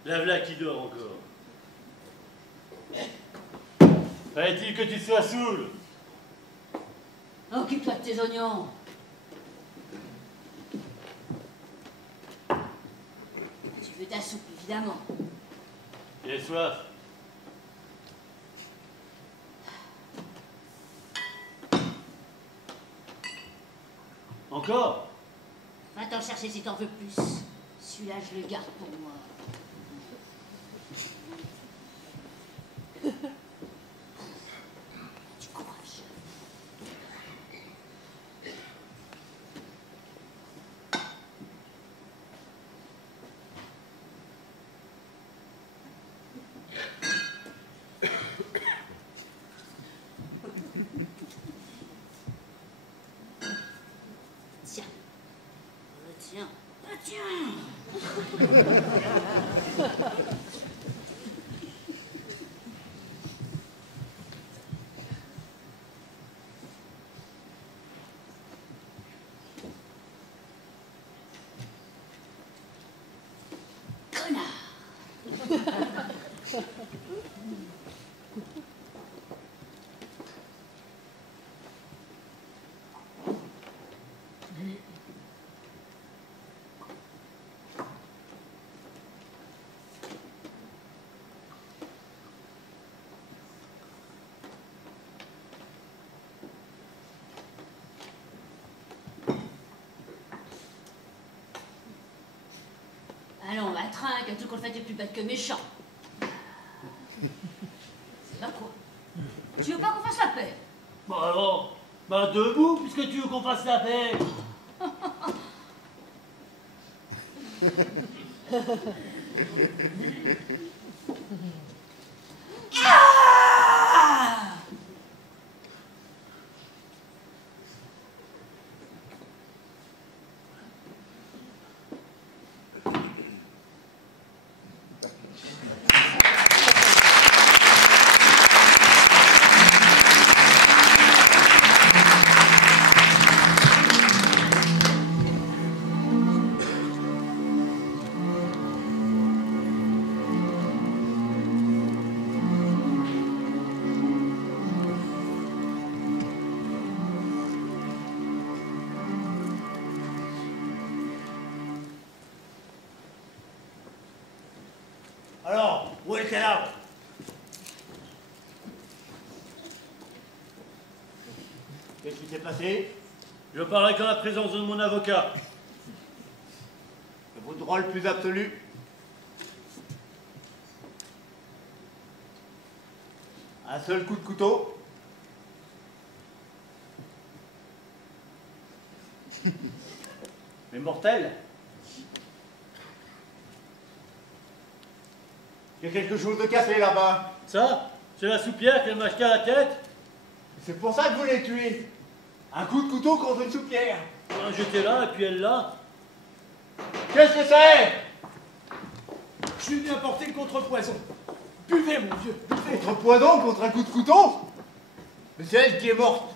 La voilà qui dort encore. Fallait-il que tu sois saoul? Occupe-toi de tes oignons. Tu veux ta soupe, évidemment. J'ai soif. Encore? Va t'en chercher si t'en veux plus. Celui-là, je le garde pour moi. Du courage. Tiens. Tiens. Tiens. bientôt qu'on le fait est plus bête que méchant. C'est là quoi? Tu veux pas qu'on fasse la paix? Bah alors, bah debout, puisque tu veux qu'on fasse la paix. Ah! Alors, où est le cadavre? Qu'est-ce qui s'est passé? Je parlerai qu'en la présence de mon avocat. Votre droit le plus absolu. Un seul coup de couteau. Mais mortel. Il y a quelque chose de cassé là-bas. Ça, c'est la soupière qu'elle m'a acheté à la tête. C'est pour ça que vous l'avez tué. Un coup de couteau contre une soupière. J'étais là et puis elle là. Qu'est-ce que c'est? Je suis venu apporter le contrepoison. Buvez, mon vieux, buvez. Contrepoison contre un coup de couteau? Mais c'est elle qui est morte.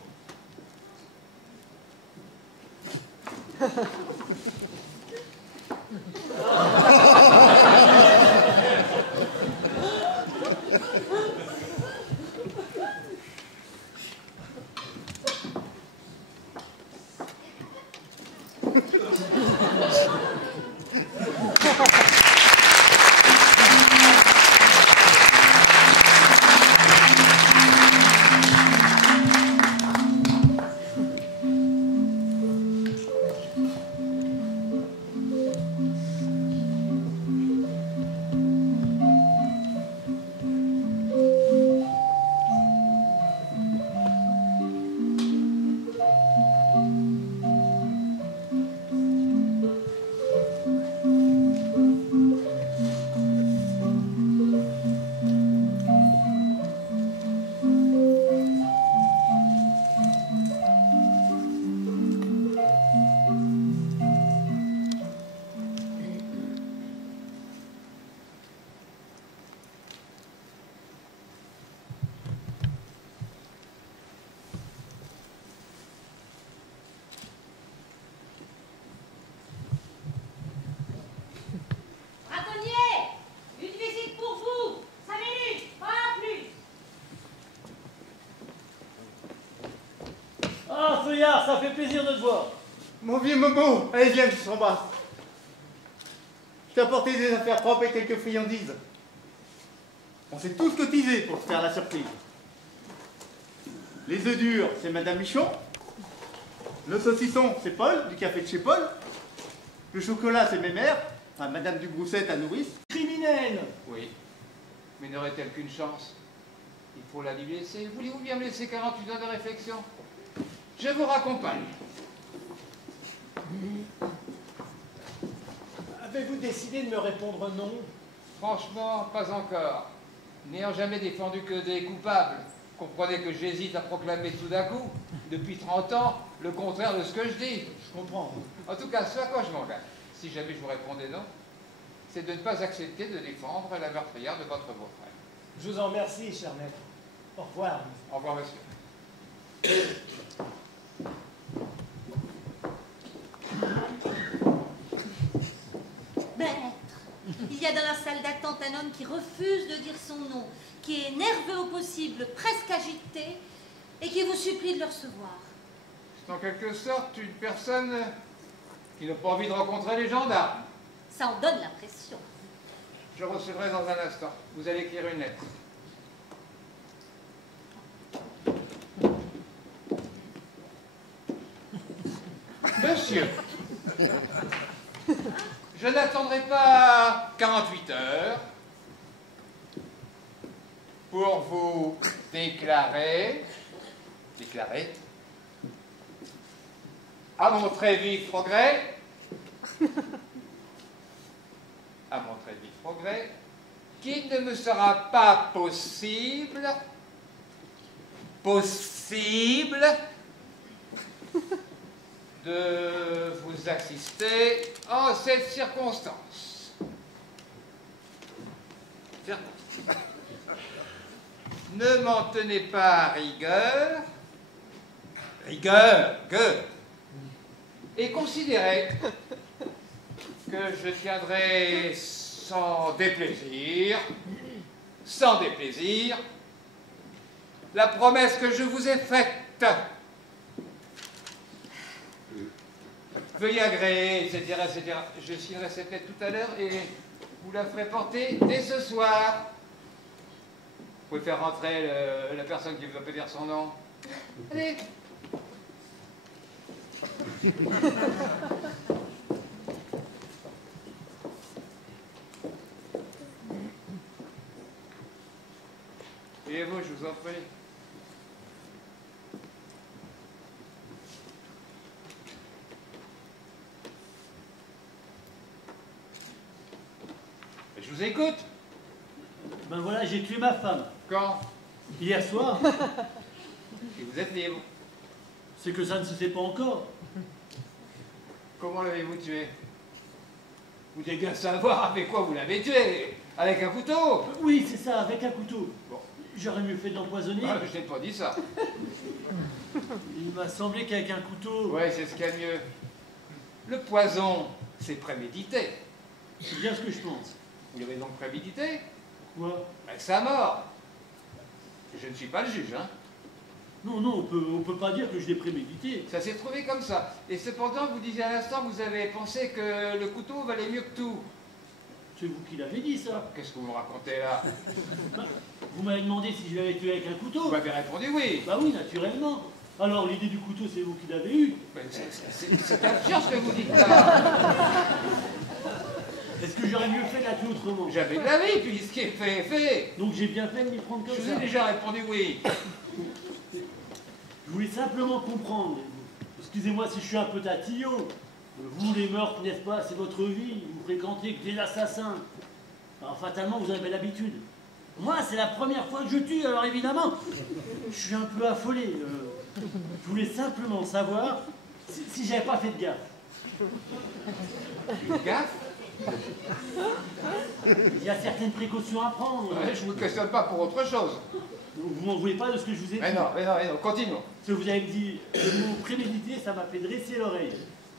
Ça fait plaisir de te voir. Mon vieux Momo, allez viens, je s'embrasse. Je t'ai apporté des affaires propres et quelques friandises. On s'est tous cotisés pour te faire la surprise. Les œufs durs, c'est Madame Michon. Le saucisson, c'est Paul, du café de chez Paul. Le chocolat, c'est mes mères, enfin Madame Dubroussette à Nourrice. Criminel! Oui, mais n'aurait-elle qu'une chance? Il faut la lui laisser. Voulez-vous bien me laisser 48 heures de réflexion? Je vous raccompagne. Avez-vous décidé de me répondre non? Franchement, pas encore. N'ayant jamais défendu que des coupables, comprenez que j'hésite à proclamer tout d'un coup, depuis 30 ans, le contraire de ce que je dis. Je comprends. En tout cas, ce à quoi je m'engage, si jamais je vous répondais non, c'est de ne pas accepter de défendre la meurtrière de votre beau-frère. Je vous en remercie, cher maître. Au revoir. Au revoir, monsieur. Maître, il y a dans la salle d'attente un homme qui refuse de dire son nom, qui est nerveux au possible, presque agité, et qui vous supplie de le recevoir. C'est en quelque sorte une personne qui n'a pas envie de rencontrer les gendarmes. Ça en donne l'impression. Je recevrai dans un instant. Vous allez écrire une lettre. Monsieur, Je n'attendrai pas 48 heures pour vous déclarer, à mon très vif progrès, qu'il ne me sera pas possible de vous assister en cette circonstance. Ne m'en tenez pas à rigueur, et considérez que je tiendrai sans déplaisir, la promesse que je vous ai faite. Veuillez agréer, etc., etc. Je signerai cette lettre tout à l'heure et vous la ferez porter dès ce soir. Vous pouvez faire rentrer la personne qui vous a pas dire son nom. Allez. Et vous, je vous en prie. Je vous écoute. Ben voilà, j'ai tué ma femme. Quand? Hier soir. Et vous êtes libre. C'est que ça ne se sait pas encore. Comment l'avez-vous tué? Vous devez bien savoir avec quoi vous l'avez tué. Avec un couteau? Oui, c'est ça, avec un couteau. Bon. J'aurais mieux fait de l'empoisonner. Ah, je n'ai pas dit ça. Il m'a semblé qu'avec un couteau... Ouais, c'est ce qu'il y a de mieux. Le poison, c'est prémédité. C'est bien ce que je pense. Vous l'avez donc prémédité? Quoi? Avec sa mort. Je ne suis pas le juge, hein. Non, non, on peut pas dire que je l'ai prémédité. Ça s'est trouvé comme ça. Et cependant, vous disiez à l'instant, vous avez pensé que le couteau valait mieux que tout. C'est vous qui l'avez dit, ça. Qu'est-ce que vous me racontez là? Vous m'avez demandé si je l'avais tué avec un couteau. Vous m'avez répondu oui. Bah oui, naturellement. Alors, l'idée du couteau, c'est vous qui l'avez eue. C'est absurde ce que vous dites là. Est-ce que j'aurais mieux fait de la tuer autrement? J'avais de la vie, puis ce qui est fait est fait. Donc j'ai bien fait de m'y prendre comme ça. Je vous ai déjà répondu oui. Je voulais simplement comprendre. Excusez-moi si je suis un peu tatillon. Vous, les meurtres, n'est-ce pas, c'est votre vie. Vous fréquentez que des assassins. Alors fatalement, vous en avez l'habitude. Moi, c'est la première fois que je tue, alors évidemment, je suis un peu affolé. Je voulais simplement savoir si j'avais pas fait de gaffe. Une gaffe? Il y a certaines précautions à prendre. Ouais, je ne vous questionne pas pour autre chose. Vous m'en voulez pas de ce que je vous ai dit? Mais non, continuons. Ce que vous avez dit, le mot prémédité, ça m'a fait dresser l'oreille.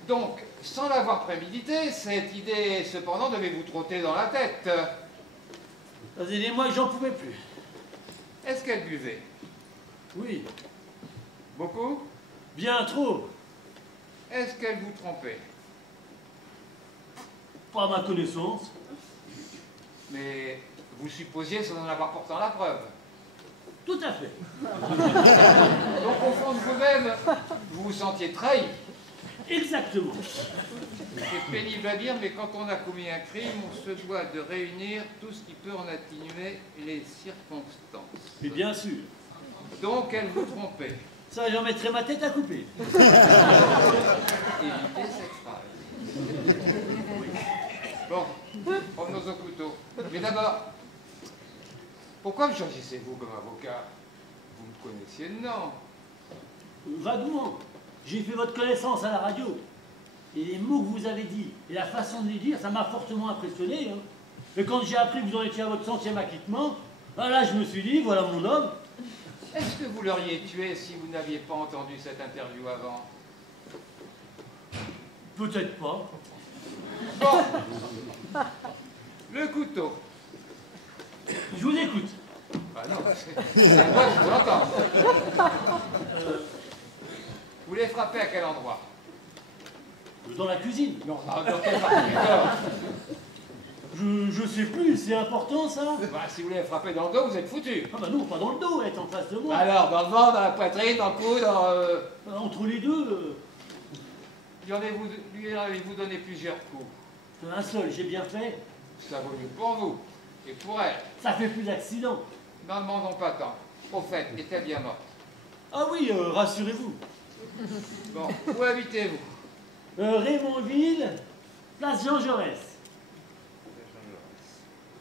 Donc, sans l'avoir prémédité, cette idée, cependant, devait vous trotter dans la tête. Ça faisait des mois que j'en pouvais plus. Est-ce qu'elle buvait? Oui. Beaucoup? Bien trop. Est-ce qu'elle vous trompait? Pas à ma connaissance. Mais vous supposiez sans en avoir pourtant la preuve. Tout à fait. Donc au fond de vous-même, vous vous sentiez trahi. Exactement. C'est pénible à dire, mais quand on a commis un crime, on se doit de réunir tout ce qui peut en atténuer les circonstances. Mais bien sûr. Donc elle vous trompait. Ça, j'en mettrai ma tête à couper. Évitez cette phrase. Bon, revenons au couteau. Mais d'abord, pourquoi me choisissez-vous comme avocat? Vous me connaissiez de nom. Vaguement. J'ai fait votre connaissance à la radio. Et les mots que vous avez dit, et la façon de les dire, ça m'a fortement impressionné. Hein. Et quand j'ai appris que vous en étiez à votre 100e acquittement, là, je me suis dit, voilà mon homme. Est-ce que vous l'auriez tué si vous n'aviez pas entendu cette interview avant? Peut-être pas. Bon. Le couteau. Je vous écoute. Ah non, c'est à moi que je vous entends. Vous les frappez à quel endroit? Dans la cuisine. Non, dans quelle partie du corps? Je sais plus, c'est important ça? Bah, si vous les frappez dans le dos, vous êtes foutu. Ah bah non, pas dans le dos, elle est en face de moi. Alors, dans le ventre, dans la poitrine, dans le cou, dans... Entre les deux. Lui en avez-vous donné plusieurs coups? Un seul, j'ai bien fait. Ça vaut mieux pour vous. Et pour elle. Ça fait plus d'accidents. N'en demandons pas tant. Au fait, est-elle bien morte? Ah oui, rassurez-vous. Bon, où habitez-vous? Raymondville, place Jean Jaurès.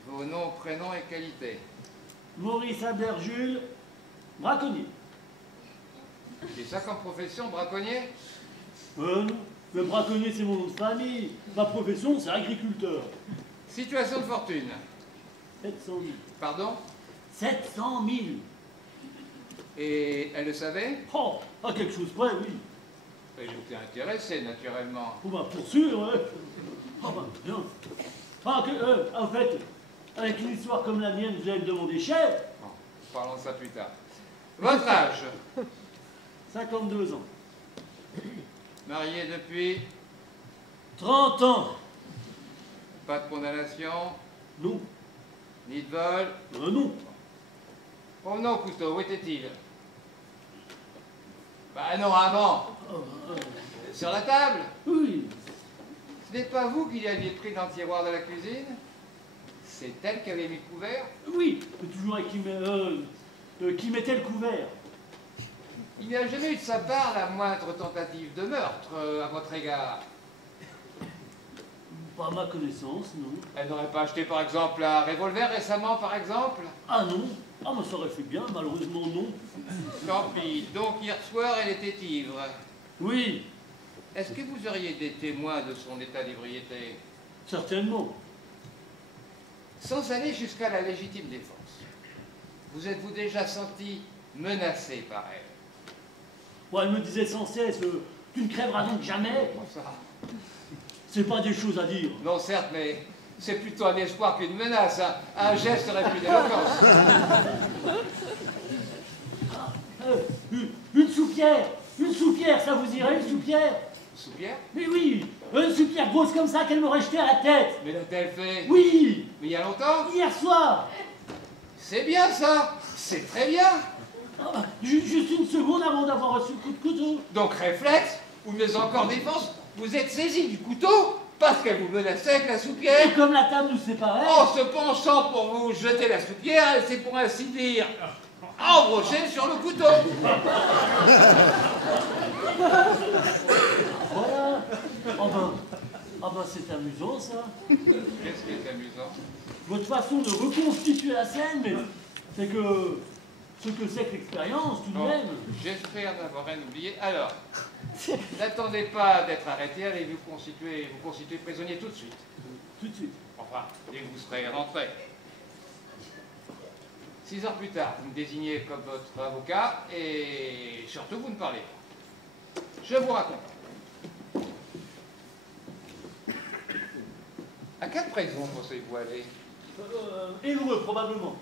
Vos noms, prénoms et qualités? Maurice Albert Jules, braconnier. C'est ça comme profession, braconnier? Non, le braconnier c'est mon nom de famille. Ma profession c'est agriculteur. Situation de fortune? 700 000. Pardon? 700 000. Et elle le savait? Oh, à quelque chose près, oui. Et j'étais intéressé, naturellement. Oh bah pour sûr, ouais. Ah bah bien. Ah, en fait, avec une histoire comme la mienne, vous allez me demander cher. Bon, parlons de ça plus tard. Votre âge? 52 ans. Marié depuis? 30 ans. Pas de condamnation? Non. Ni de vol? Non. Revenons au couteau, où était-il? Bah non, avant. Sur la table? Oui. Ce n'est pas vous qui l'aviez pris dans le tiroir de la cuisine? C'est elle qui avait mis le couvert? Oui, mais toujours avec qui mettait le couvert. Il n'y a jamais eu de sa part la moindre tentative de meurtre à votre égard? Pas à ma connaissance, non. Elle n'aurait pas acheté par exemple un revolver récemment, par exemple? Ah non. Ah, mais ça aurait fait bien, malheureusement non. Tant pis. Donc hier soir, elle était ivre. Oui. Est-ce que vous auriez des témoins de son état d'ébriété? Certainement. Sans aller jusqu'à la légitime défense, vous êtes-vous déjà senti menacé par elle? Bon, elle me disait sans cesse, tu ne crèveras donc jamais. Bon, ça. C'est pas des choses à dire. Non, certes, mais c'est plutôt un espoir qu'une menace. Hein. Un geste aurait plus d'éloquence. Une soupière. Une soupière, ça vous irait, une soupière? Soupière? Mais oui, une soupière grosse comme ça qu'elle m'aurait jeté à la tête. Mais l'a-t-elle fait? Oui. Mais il y a longtemps? Hier soir. C'est bien ça. C'est très bien. Ah bah, juste une seconde avant d'avoir reçu le coup de couteau. Donc réflexe, ou mieux encore défense, vous êtes saisi du couteau parce qu'elle vous menaçait avec la soupière. Et comme la table nous séparait. En se penchant pour vous jeter la soupière, elle s'est pour ainsi dire embrochée sur le couteau. Voilà. Ah ben c'est amusant ça. Qu'est-ce qui est amusant? Votre façon de reconstituer la scène, mais c'est que ce que c'est que l'expérience tout de même. J'espère n'avoir rien oublié. Alors, n'attendez pas d'être arrêté, allez vous constituer prisonnier tout de suite. Tout de suite. Enfin, dès que vous serez rentré. 6 heures plus tard, vous me désignez comme votre avocat et surtout vous ne parlez pas. Je vous raconte. À quelle prison pensez-vous aller? Évreux, probablement.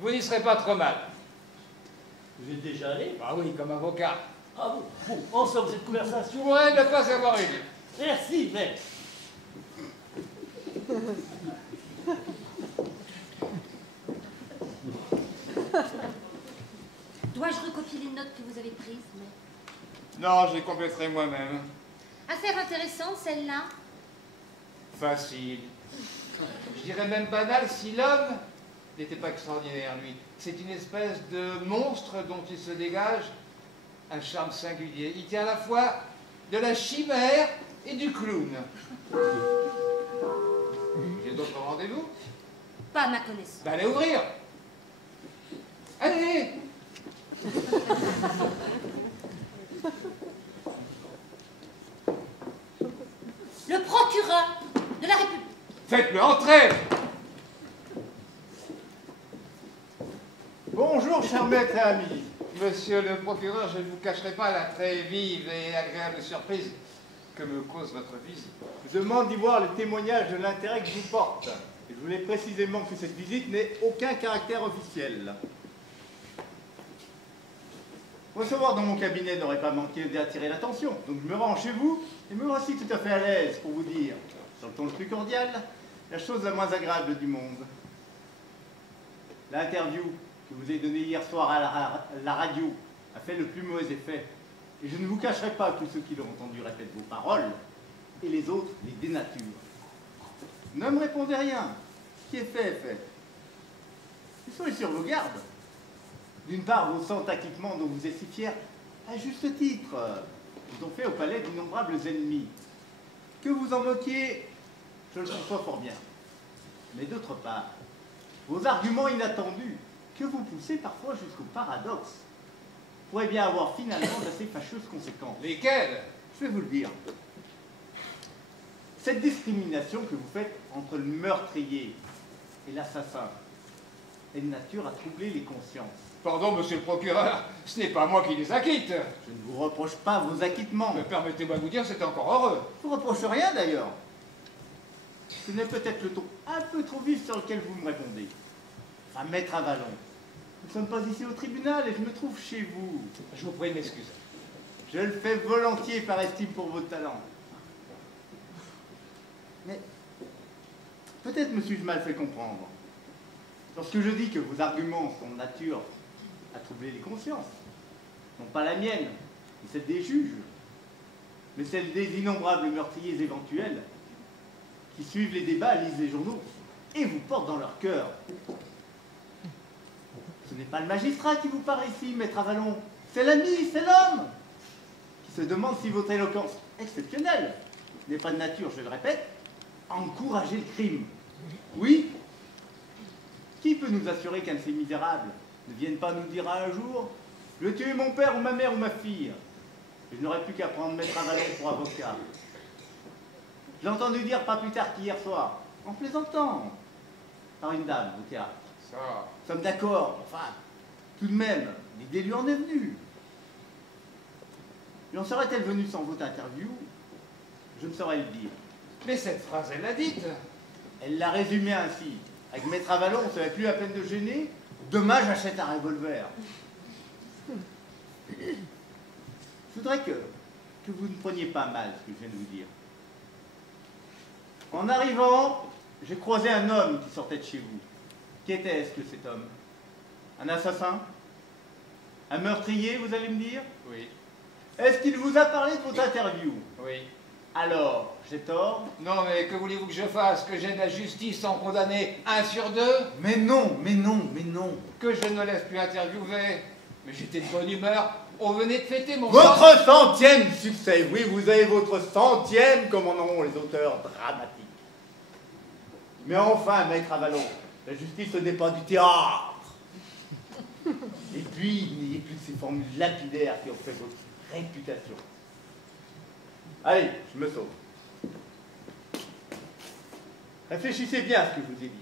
Vous n'y serez pas trop mal. Vous êtes déjà allé? Ah oui, comme avocat. Ah bon, en somme, cette conversation... Vous pourrez ne pas avoir eu. Merci, mais... Dois-je recopier les notes que vous avez prises? Non, je les compléterai moi-même. Affaire intéressante, celle-là. Facile. Je dirais même banal si l'homme n'était pas extraordinaire, lui. C'est une espèce de monstre dont il se dégage un charme singulier. Il tient à la fois de la chimère et du clown. J'ai d'autres rendez-vous? Pas à ma connaissance. Ben, allez ouvrir. Allez. Le procureur de la République. Faites-le entrer. Bonjour, cher maître et ami. Monsieur le procureur, je ne vous cacherai pas la très vive et agréable surprise que me cause votre visite. Je demande d'y voir le témoignage de l'intérêt que je vous porte. Et je voulais précisément que cette visite n'ait aucun caractère officiel. Recevoir dans mon cabinet n'aurait pas manqué d'attirer l'attention, donc je me rends chez vous et me voici tout à fait à l'aise pour vous dire, sur le ton le plus cordial, la chose la moins agréable du monde. L'interview que vous avez donnée hier soir à la radio a fait le plus mauvais effet. Et je ne vous cacherai pas que tous ceux qui l'ont entendu répètent vos paroles, et les autres les dénaturent. Ne me répondez rien. Ce qui est fait est fait. Soyez sur vos gardes. D'une part, vos 100 équipements dont vous êtes si fiers, à juste titre, vous ont fait au palais d'innombrables ennemis. Que vous en moquiez, je le conçois fort bien. Mais d'autre part, vos arguments inattendus, que vous poussez parfois jusqu'au paradoxe, pourraient bien avoir finalement d'assez fâcheuses conséquences. Lesquelles? Je vais vous le dire. Cette discrimination que vous faites entre le meurtrier et l'assassin est de nature à troubler les consciences. Pardon, monsieur le procureur, ce n'est pas moi qui les acquitte. Je ne vous reproche pas vos acquittements. Mais permettez-moi de vous dire, c'est encore heureux. Je ne vous reproche rien d'ailleurs. Ce n'est peut-être le ton un peu trop vif sur lequel vous me répondez. Enfin, maître Avalon, nous ne sommes pas ici au tribunal et je me trouve chez vous. Je vous prie de m'excuser. Je le fais volontiers par estime pour vos talents. Mais peut-être me suis-je mal fait comprendre. Lorsque je dis que vos arguments sont de nature à troubler les consciences, non pas la mienne, ni celle des juges, mais celle des innombrables meurtriers éventuels qui suivent les débats, lisent les journaux et vous portent dans leur cœur. Ce n'est pas le magistrat qui vous parle ici, maître Avalon, c'est l'ami, c'est l'homme qui se demande si votre éloquence exceptionnelle n'est pas de nature, je le répète, à encourager le crime. Oui. Qui peut nous assurer qu'un de ces misérables ne vienne pas nous dire un jour « Je vais tuer mon père ou ma mère ou ma fille ?» et je n'aurais plus qu'à prendre maître Avalon pour avocat. Je l'ai entendu dire pas plus tard qu'hier soir, en plaisantant, par une dame au théâtre. Ça. Nous sommes d'accord, enfin, tout de même, l'idée lui en est venue. Et en serait-elle venue sans votre interview? Je ne saurais le dire. Mais cette phrase, elle l'a dite. Elle l'a résumée ainsi. Avec maître Avalon, on ne savait plus la peine de gêner. Demain, j'achète un revolver. Je voudrais que vous ne preniez pas mal ce que je viens de vous dire. En arrivant, j'ai croisé un homme qui sortait de chez vous. Qu'était-ce que cet homme? Un assassin? Un meurtrier, vous allez me dire? Oui. Est-ce qu'il vous a parlé de votre interview? Oui. Alors, j'ai tort? Non, mais que voulez-vous que je fasse? Que j'aide la justice sans condamner 1 sur 2? Mais non, mais non, mais non. Que je ne me laisse plus interviewer? Mais j'étais de bonne humeur. On venait de fêter mon... Votre 100e succès. Oui, vous avez votre 100e, comme en ont les auteurs dramatiques. Mais enfin, maître Avalon, la justice ce n'est pas du théâtre. Et puis, n'ayez plus de ces formules lapidaires qui ont fait votre réputation. Allez, je me sauve. Réfléchissez bien à ce que je vous ai dit.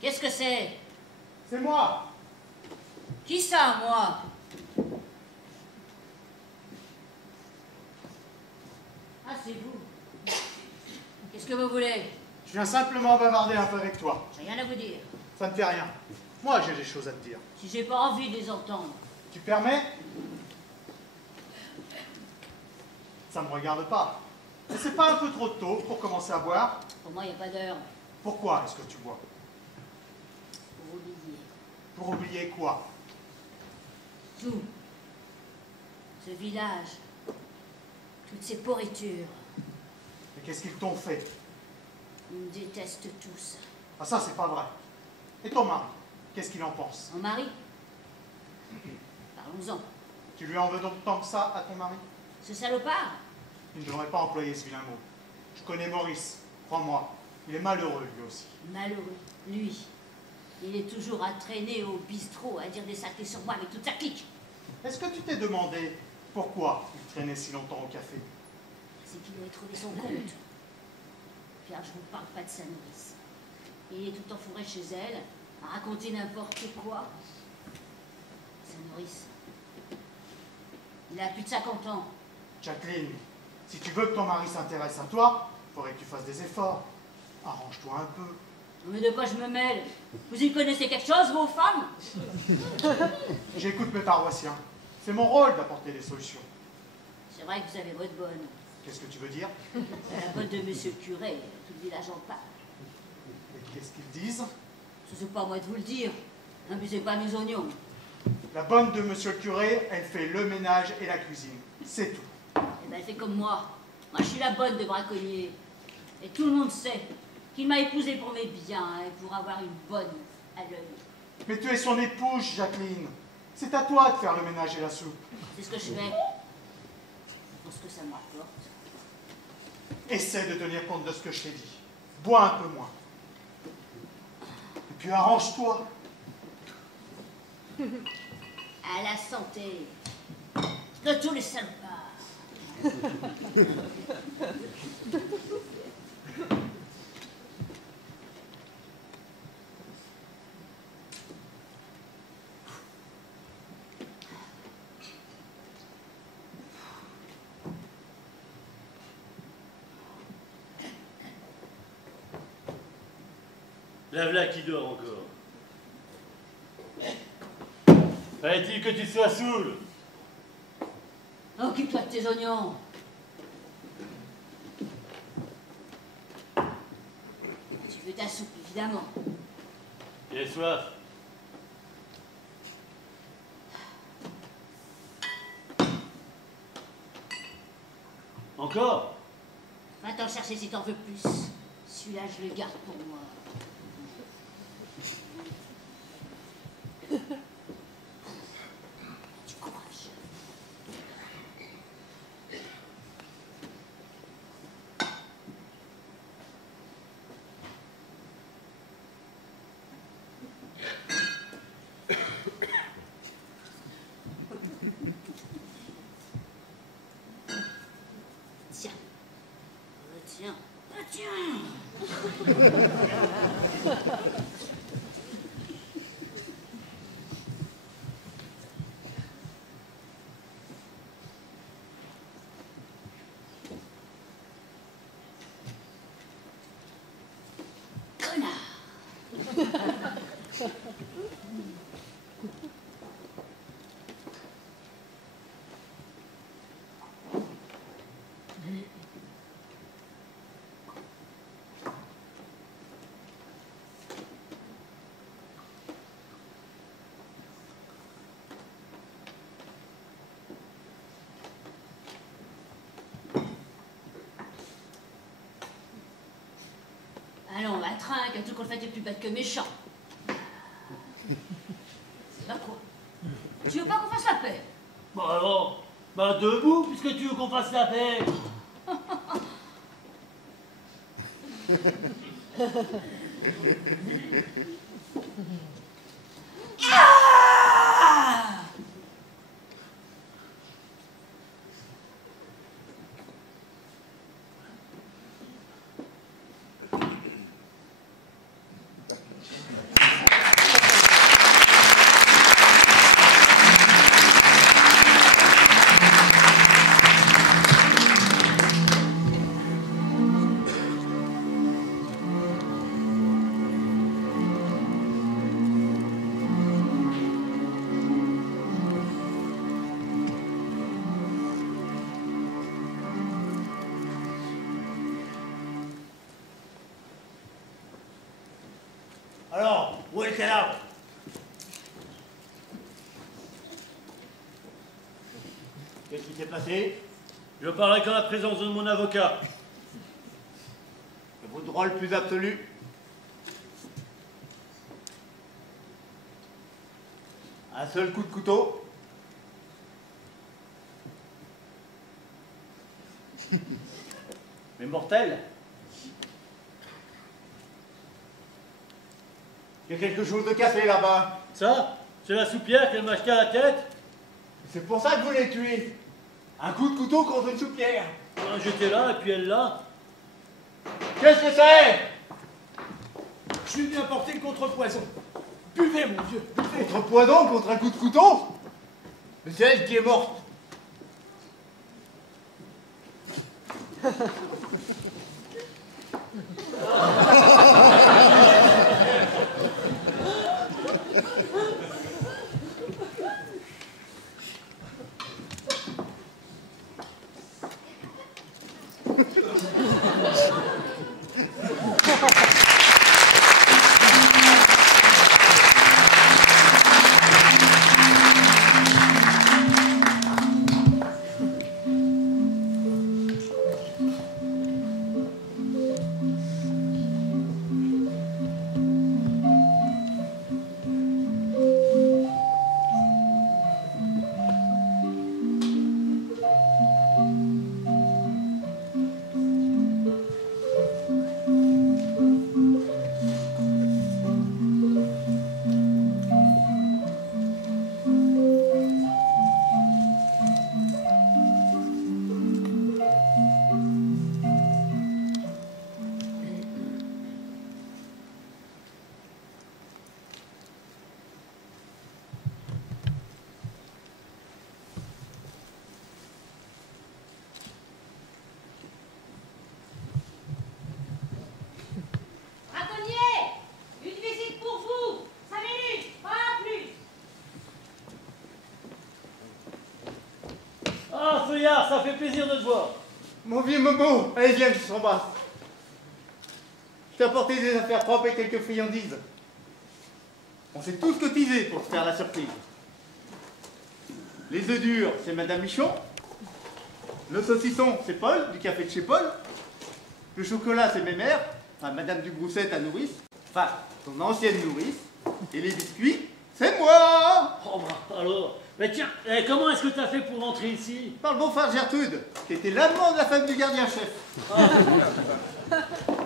Qu'est-ce que c'est? C'est moi. Qui ça, moi? Ah, c'est vous. Qu'est-ce que vous voulez? Je viens simplement bavarder un peu avec toi. J'ai rien à vous dire. Ça ne fait rien. Moi, j'ai des choses à te dire. Si j'ai pas envie de les entendre. Tu permets? Ça ne me regarde pas. Mais c'est pas un peu trop tôt pour commencer à boire? Pour moi, il n'y a pas d'heure. Pourquoi est-ce que tu bois? Pour oublier. Pour oublier quoi? Tout. Ce village. Toutes ces pourritures. Et qu'est-ce qu'ils t'ont fait? Ils me détestent tous. Ah ça, c'est pas vrai. Et ton mari, qu'est-ce qu'il en pense? Mon mari? Parlons-en. Tu lui en veux donc tant que ça à ton mari? Ce salopard? Il ne devrait pas employer ce vilain mot. Je connais Maurice, crois-moi. Il est malheureux, lui aussi. Malheureux. Lui. Il est toujours à traîner au bistrot, à dire des saletés sur moi avec toute sa clique. Est-ce que tu t'es demandé pourquoi il traînait si longtemps au café? C'est qu'il doit trouver son compte. Car je vous parle pas de sa nourrice. Il est tout enfourré chez elle, à raconter n'importe quoi. Sa nourrice. Il a plus de 50 ans. Jacqueline, si tu veux que ton mari s'intéresse à toi, il faudrait que tu fasses des efforts. Arrange-toi un peu. Mais de quoi je me mêle? Vous y connaissez quelque chose, vos femmes? J'écoute mes paroissiens. C'est mon rôle d'apporter des solutions. C'est vrai que vous avez votre bonne. Qu'est-ce que tu veux dire? La bonne de monsieur le curé, tout le village en parle. Et qu'est-ce qu'ils disent? Ce n'est pas à moi de vous le dire. N'abusez pas mes oignons. La bonne de monsieur le curé, elle fait le ménage et la cuisine. C'est tout. Eh ben, elle fait comme moi. Moi, je suis la bonne de braconnier. Et tout le monde sait qu'il m'a épousée pour mes biens et pour avoir une bonne à l'œil. Mais tu es son épouse, Jacqueline. C'est à toi de faire le ménage et la soupe. C'est ce que je fais. Pour ce que ça me rapporte. Essaie de tenir compte de ce que je t'ai dit. Bois un peu moins. Et puis arrange-toi. À la santé de tous les salopards. La voilà qui dort encore. Fallait-il que tu sois saoul? Occupe-toi de tes oignons. Tu veux ta soupe, évidemment. J'ai soif. Encore? Va t'en chercher si t'en veux plus. Celui-là, je le garde pour moi. Du courage. Tiens. Tiens. Tiens. Allons, la trinque, un truc qu'on le fait est plus bête que méchant. Bah quoi? Tu veux pas qu'on fasse la paix? Bah alors, bah debout, puisque tu veux qu'on fasse la paix. Alors, où est le cadavre? Qu'est-ce qui s'est passé? Je parlerai qu'en la présence de mon avocat. Votre droit le plus absolu. Un seul coup de couteau. Mais mortel. Il y a quelque chose de cassé là-bas. Ça, c'est la soupière qu'elle m'a acheté à la tête. C'est pour ça que vous l'avez tué. Un coup de couteau contre une soupière. J'étais là et puis elle là. Qu'est-ce que c'est? Je suis venu apporter le contrepoison. Buvez, mon vieux, buvez. Contrepoison contre un coup de couteau? Mais c'est elle qui est morte. Ça fait plaisir de te voir. Mon vieux Momo, allez viens, je s'embrasse. Je t'ai apporté des affaires propres et quelques friandises. On s'est tous cotisés pour te faire la surprise. Les œufs durs, c'est Madame Michon. Le saucisson, c'est Paul, du café de chez Paul. Le chocolat, c'est mes mères, enfin Madame Dubrousset, ta nourrice. Enfin, ton ancienne nourrice. Et les biscuits, c'est moi. Oh bah, alors. Mais tiens, comment est-ce que tu as fait pour rentrer ici? Par le beau-frère Gertrude, qui était l'amant de la femme du gardien-chef. Ah.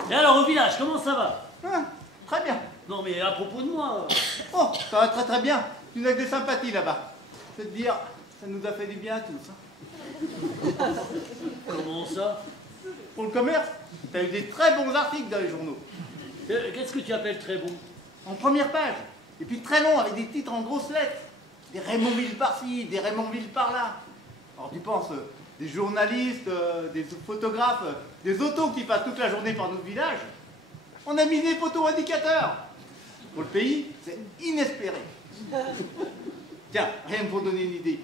Et alors au village, comment ça va? Ah, très bien. Non mais à propos de moi... Oh, ça va très très bien. Tu n'as que des sympathies là-bas. Je vais te dire, ça nous a fait du bien à tous. Hein. Comment ça? Pour le commerce, tu as eu des très bons articles dans les journaux. Qu'est-ce que tu appelles très bon? En première page. Et puis très long, avec des titres en grosses lettres. Des Raymondville par-ci, des Raymondville par-là. Alors tu penses, des journalistes, des photographes, des autos qui passent toute la journée par notre village. On a mis des poteaux indicateurs. Pour le pays, c'est inespéré. Tiens, rien que pour donner une idée.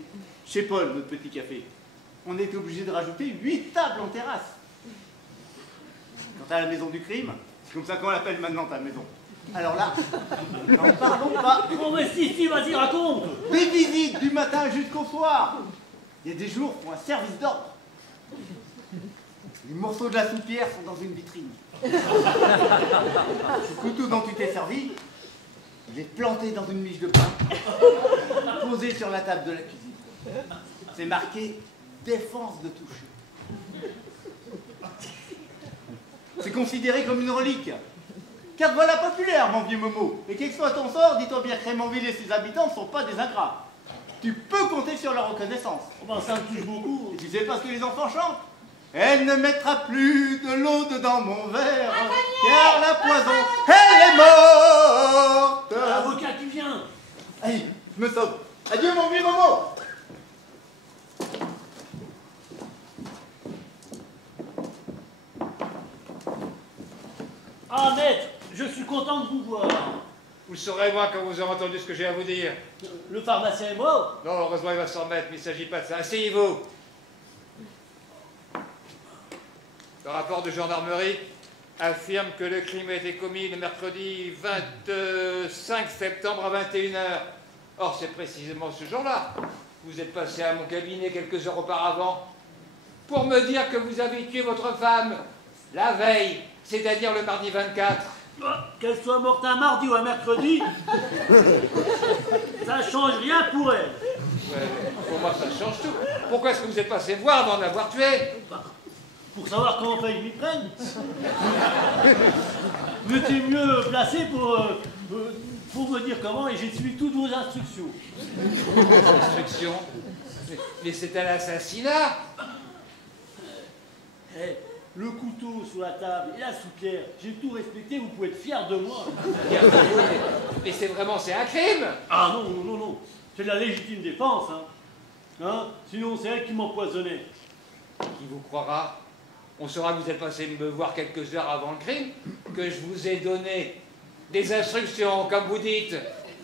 Chez Paul, notre petit café, on était obligé de rajouter 8 tables en terrasse. Quant à la maison du crime, c'est comme ça qu'on l'appelle maintenant ta maison. Alors là, n'en parlons pas. Oh mais si, vas-y, raconte. Des visites du matin jusqu'au soir. Il y a des jours pour un service d'ordre. Les morceaux de la soupière sont dans une vitrine. Le couteau dont tu t'es servi, il est planté dans une miche de pain, posé sur la table de la cuisine. C'est marqué « Défense de toucher ». C'est considéré comme une relique. Car voilà populaire, mon vieux Momo. Et quel que soit ton sort, dis-toi bien que Raymondville et ses habitants ne sont pas des ingrats. Tu peux compter sur leur reconnaissance. Oh ben, ça me touche beaucoup. Et tu sais pas ce que les enfants chantent? Elle ne mettra plus de l'eau dedans mon verre, car la poison, elle est morte. L'avocat qui vient. Allez, je me sauve. Adieu, mon vieux Momo. Ah, maître, je suis content de vous voir. Vous saurez moi quand vous aurez entendu ce que j'ai à vous dire. Le pharmacien est mort? Non, heureusement il va s'en remettre, mais il ne s'agit pas de ça. Asseyez-vous. Le rapport de gendarmerie affirme que le crime a été commis le mercredi 25 septembre à 21 h. Or, c'est précisément ce jour-là. Vous êtes passé à mon cabinet quelques heures auparavant pour me dire que vous avez tué votre femme la veille, c'est-à-dire le mardi 24. Qu'elle soit morte un mardi ou un mercredi, ça change rien pour elle. Ouais, pour moi, ça change tout. Pourquoi est-ce que vous êtes passé voir avant de l'avoir tué? Pour savoir comment faire ils m'y prennent. Vous étiez mieux placé pour me dire comment et j'ai suivi toutes vos instructions. Instructions? Mais c'est un assassinat. Le couteau sur la table et la soupière, j'ai tout respecté, vous pouvez être fiers de moi. Mais c'est un crime. Ah non, non, non, c'est de la légitime défense. Hein, sinon, c'est elle qui m'empoisonnait. Qui vous croira? On saura que vous êtes passé me voir quelques heures avant le crime, que je vous ai donné des instructions, comme vous dites.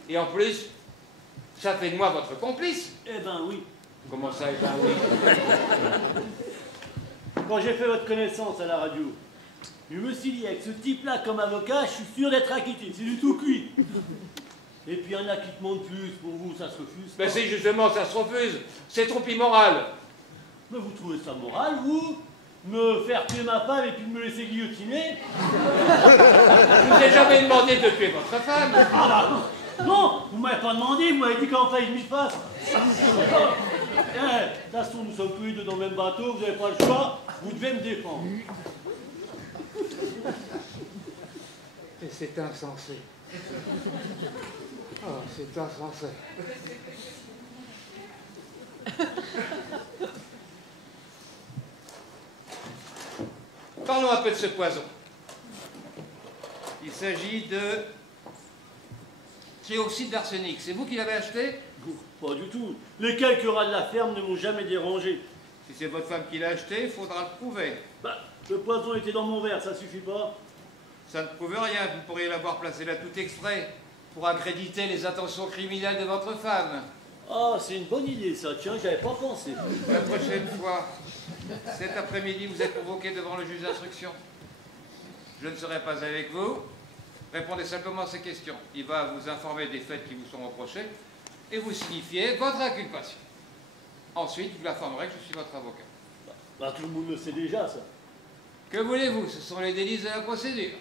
Et en plus, ça fait de moi votre complice. Eh ben oui. Comment ça, eh ben oui? Quand j'ai fait votre connaissance à la radio, je me suis dit, avec ce type-là comme avocat, je suis sûr d'être acquitté. C'est du tout cuit. Et puis un acquittement de plus, pour vous, ça se refuse pas. Ben c'est justement, ça se refuse. C'est trop immoral. Mais vous trouvez ça moral, vous? Me faire tuer ma femme et puis me laisser guillotiner? Je vous ai jamais demandé de tuer votre femme. Ah bah non, vous m'avez pas demandé, vous m'avez dit qu'en fait je m'y fasse. De toute façon, nous sommes tous les deux dans le même bateau, vous n'avez pas le choix, vous devez me défendre. Et c'est insensé. Oh, c'est insensé. Parlons un peu de ce poison. Il s'agit de trioxyde d'arsenic. C'est vous qui l'avez acheté? Pas du tout. Les quelques rats de la ferme ne m'ont jamais dérangé. Si c'est votre femme qui l'a acheté, il faudra le prouver. Bah, le poison était dans mon verre, ça suffit pas? Ça ne prouve rien. Vous pourriez l'avoir placé là tout exprès pour accréditer les intentions criminelles de votre femme. Ah, c'est une bonne idée ça, tiens, j'avais pas pensé. La prochaine fois, cet après-midi, vous êtes convoqué devant le juge d'instruction. Je ne serai pas avec vous. Répondez simplement à ces questions. Il va vous informer des faits qui vous sont reprochés et vous signifier votre inculpation. Ensuite, vous l'informerez que je suis votre avocat. Bah, tout le monde le sait déjà, ça. Que voulez-vous? Ce sont les délices de la procédure.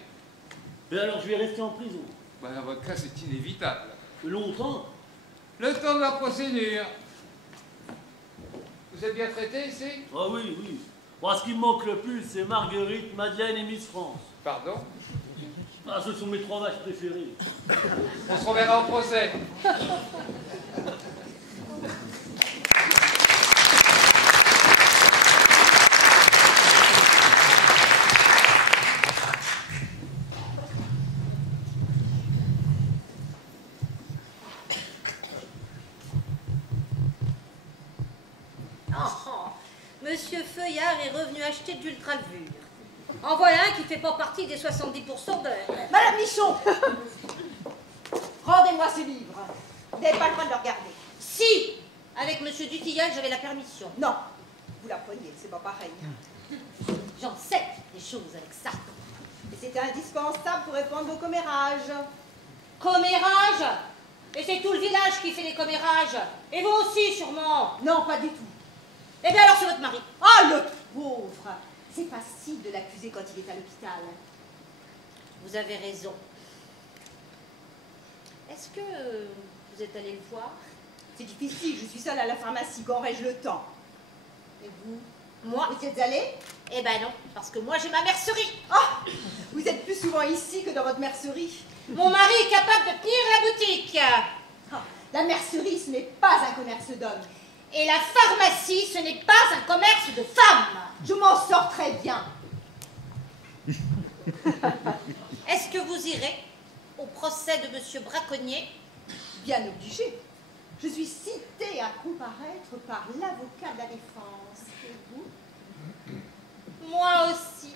Mais alors, je vais rester en prison. Bah, dans votre cas, c'est inévitable. Longtemps? Le temps de la procédure. Vous êtes bien traité ici? Ah oui, oui. Moi, ce qui me manque le plus, c'est Marguerite, Madeleine et Miss France. Pardon? Ah, ce sont mes 3 vaches préférées. On se reverra au procès. Monsieur Feuillard est revenu acheter de l'ultralevure. En voilà un qui fait pas partie des 70% de... Madame Michon, rendez-moi ce livre. Vous n'avez pas le droit de le regarder. Si, avec Monsieur Dutilleul, j'avais la permission. Non, vous la preniez, c'est pas pareil. J'en sais des choses avec ça. Et c'était indispensable pour répondre vos commérages. Commérages? Et c'est tout le village qui fait les commérages. Et vous aussi, sûrement. Non, pas du tout. Eh bien alors, c'est votre mari. Oh, le pauvre! C'est facile de l'accuser quand il est à l'hôpital. Vous avez raison. Est-ce que vous êtes allé le voir? C'est difficile, je suis seule à la pharmacie, qu'aurais-je le temps? Et vous? Moi? Vous y êtes allé? Eh ben non, parce que moi j'ai ma mercerie. Oh! Vous êtes plus souvent ici que dans votre mercerie. Mon mari est capable de tenir la boutique. Oh, la mercerie, ce n'est pas un commerce d'hommes. Et la pharmacie, ce n'est pas un commerce de femmes. Je m'en sors très bien. Est-ce que vous irez au procès de Monsieur Braconnier? Bien obligé. Je suis citée à comparaître par l'avocat de la défense. Et vous? Moi aussi.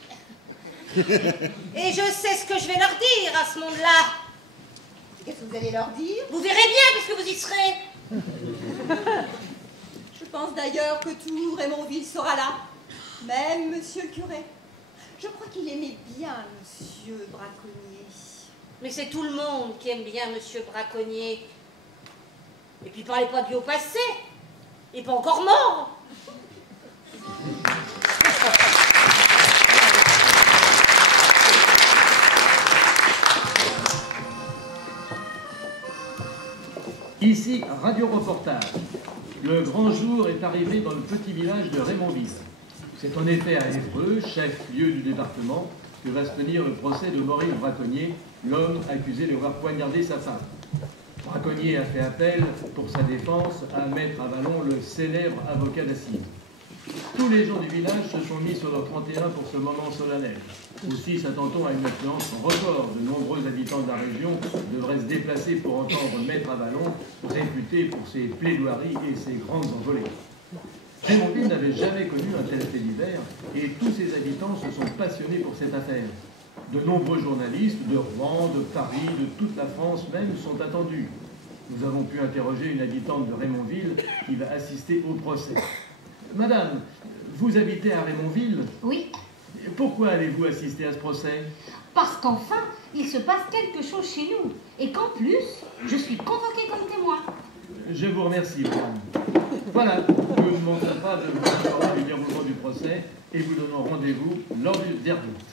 Et je sais ce que je vais leur dire à ce monde-là. Qu'est-ce que vous allez leur dire? Vous verrez bien puisque vous y serez. Je pense d'ailleurs que tout Raymondville sera là. Même monsieur le curé. Je crois qu'il aimait bien Monsieur Braconnier. Mais c'est tout le monde qui aime bien Monsieur Braconnier. Et puis parlez pas de lui au passé. Il n'est pas encore mort. Ici, Radio Reportage. Le grand jour est arrivé dans le petit village de Raymondville. C'est en effet à Évreux, chef-lieu du département, que va se tenir le procès de Maurice Braconnier, l'homme accusé d'avoir poignardé sa femme. Braconnier a fait appel pour sa défense à Maître Avalon, le célèbre avocat d'assises. Tous les gens du village se sont mis sur leur 31 pour ce moment solennel. Aussi s'attend-on à une affluence record. De nombreux habitants de la région devraient se déplacer pour entendre Maître Avalon, réputé pour ses plaidoiries et ses grandes envolées. Raymondville n'avait jamais connu un tel fait divers et tous ses habitants se sont passionnés pour cette affaire. De nombreux journalistes de Rouen, de Paris, de toute la France même sont attendus. Nous avons pu interroger une habitante de Raymondville qui va assister au procès. Madame, vous habitez à Raymondville? Oui. Pourquoi allez-vous assister à ce procès? Parce qu'enfin, il se passe quelque chose chez nous. Et qu'en plus, je suis convoquée comme témoin. Je vous remercie, madame. Voilà, nous ne manquerons pas de vous informer du déroulement du procès et vous donnons rendez-vous lors du verdict.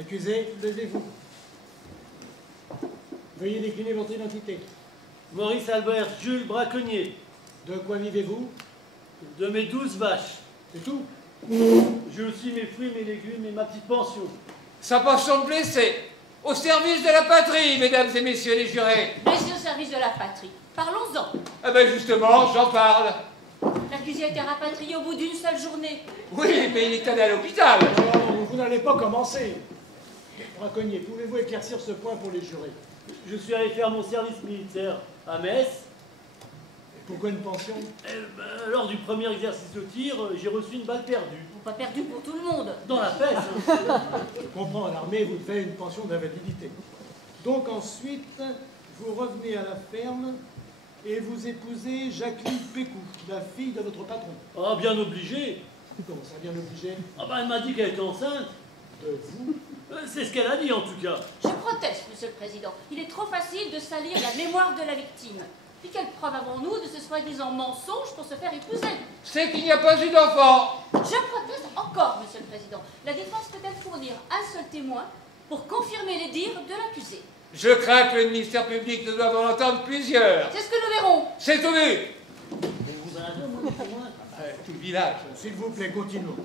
Accusé, levez-vous. Veuillez décliner votre identité. Maurice Albert Jules Braconnier. De quoi vivez-vous? De mes 12 vaches. C'est tout? J'ai aussi mes fruits, mes légumes et ma petite pension. Sa pension de blessé. Au service de la patrie, mesdames et messieurs les jurés. Blessé au service de la patrie. Parlons-en. Ah ben justement, j'en parle. L'accusé a été rapatrié au bout d'une seule journée. Oui, mais il est allé à l'hôpital. Non, vous n'allez pas commencer. Braconnier, pouvez-vous éclaircir ce point pour les jurés? Je suis allé faire mon service militaire à Metz. Et pourquoi une pension? Lors du premier exercice de tir, j'ai reçu une balle perdue. Pas perdu pour tout le monde. Dans la fesse. Je comprends, à l'armée, vous devez une pension d'invalidité. Donc ensuite, vous revenez à la ferme et vous épousez Jacqueline Pécou, la fille de votre patron. Ah, bien obligé. Comment ça, bien obligé? Ah ben, elle m'a dit qu'elle était enceinte. De vous? C'est ce qu'elle a dit, en tout cas. Je proteste, Monsieur le Président. Il est trop facile de salir la mémoire de la victime. Puis quelle preuve avons-nous de ce soi-disant mensonge pour se faire épouser? C'est qu'il n'y a pas eu d'enfant. Je proteste encore, Monsieur le Président. La défense peut-elle fournir un seul témoin pour confirmer les dires de l'accusé? Je crains que le ministère public ne doive en entendre plusieurs. C'est ce que nous verrons. C'est tout vu. Vous en avez un témoin? Tout le village. S'il vous plaît, continuons.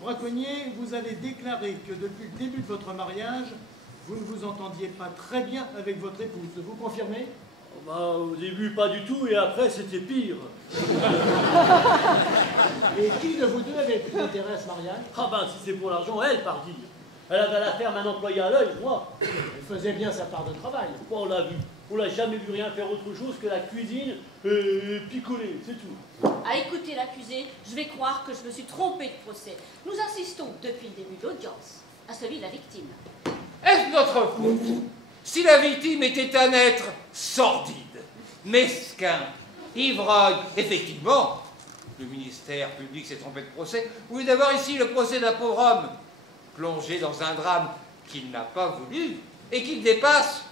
Braconnier, vous avez déclaré que depuis le début de votre mariage, vous ne vous entendiez pas très bien avec votre épouse. Vous confirmez? Bah, au début, pas du tout, et après, c'était pire. Et qui de vous deux avait plus d'intérêt à ce mariage? Ah ben, si c'est pour l'argent, elle, pardi. Elle avait à la ferme un employé à l'œil, moi. Elle faisait bien sa part de travail. Bon, on l'a vu. On l'a jamais vu rien faire autre chose que la cuisine et picoler, c'est tout. À écouter l'accusé, je vais croire que je me suis trompée de procès. Nous assistons depuis le début de l'audience à celui de la victime. Est-ce notre faute si la victime était un être sordide, mesquin, ivrogne, effectivement? Le ministère public s'est trompé de procès. Au lieu d'avoir ici le procès d'un pauvre homme, plongé dans un drame qu'il n'a pas voulu et qu'il dépasse,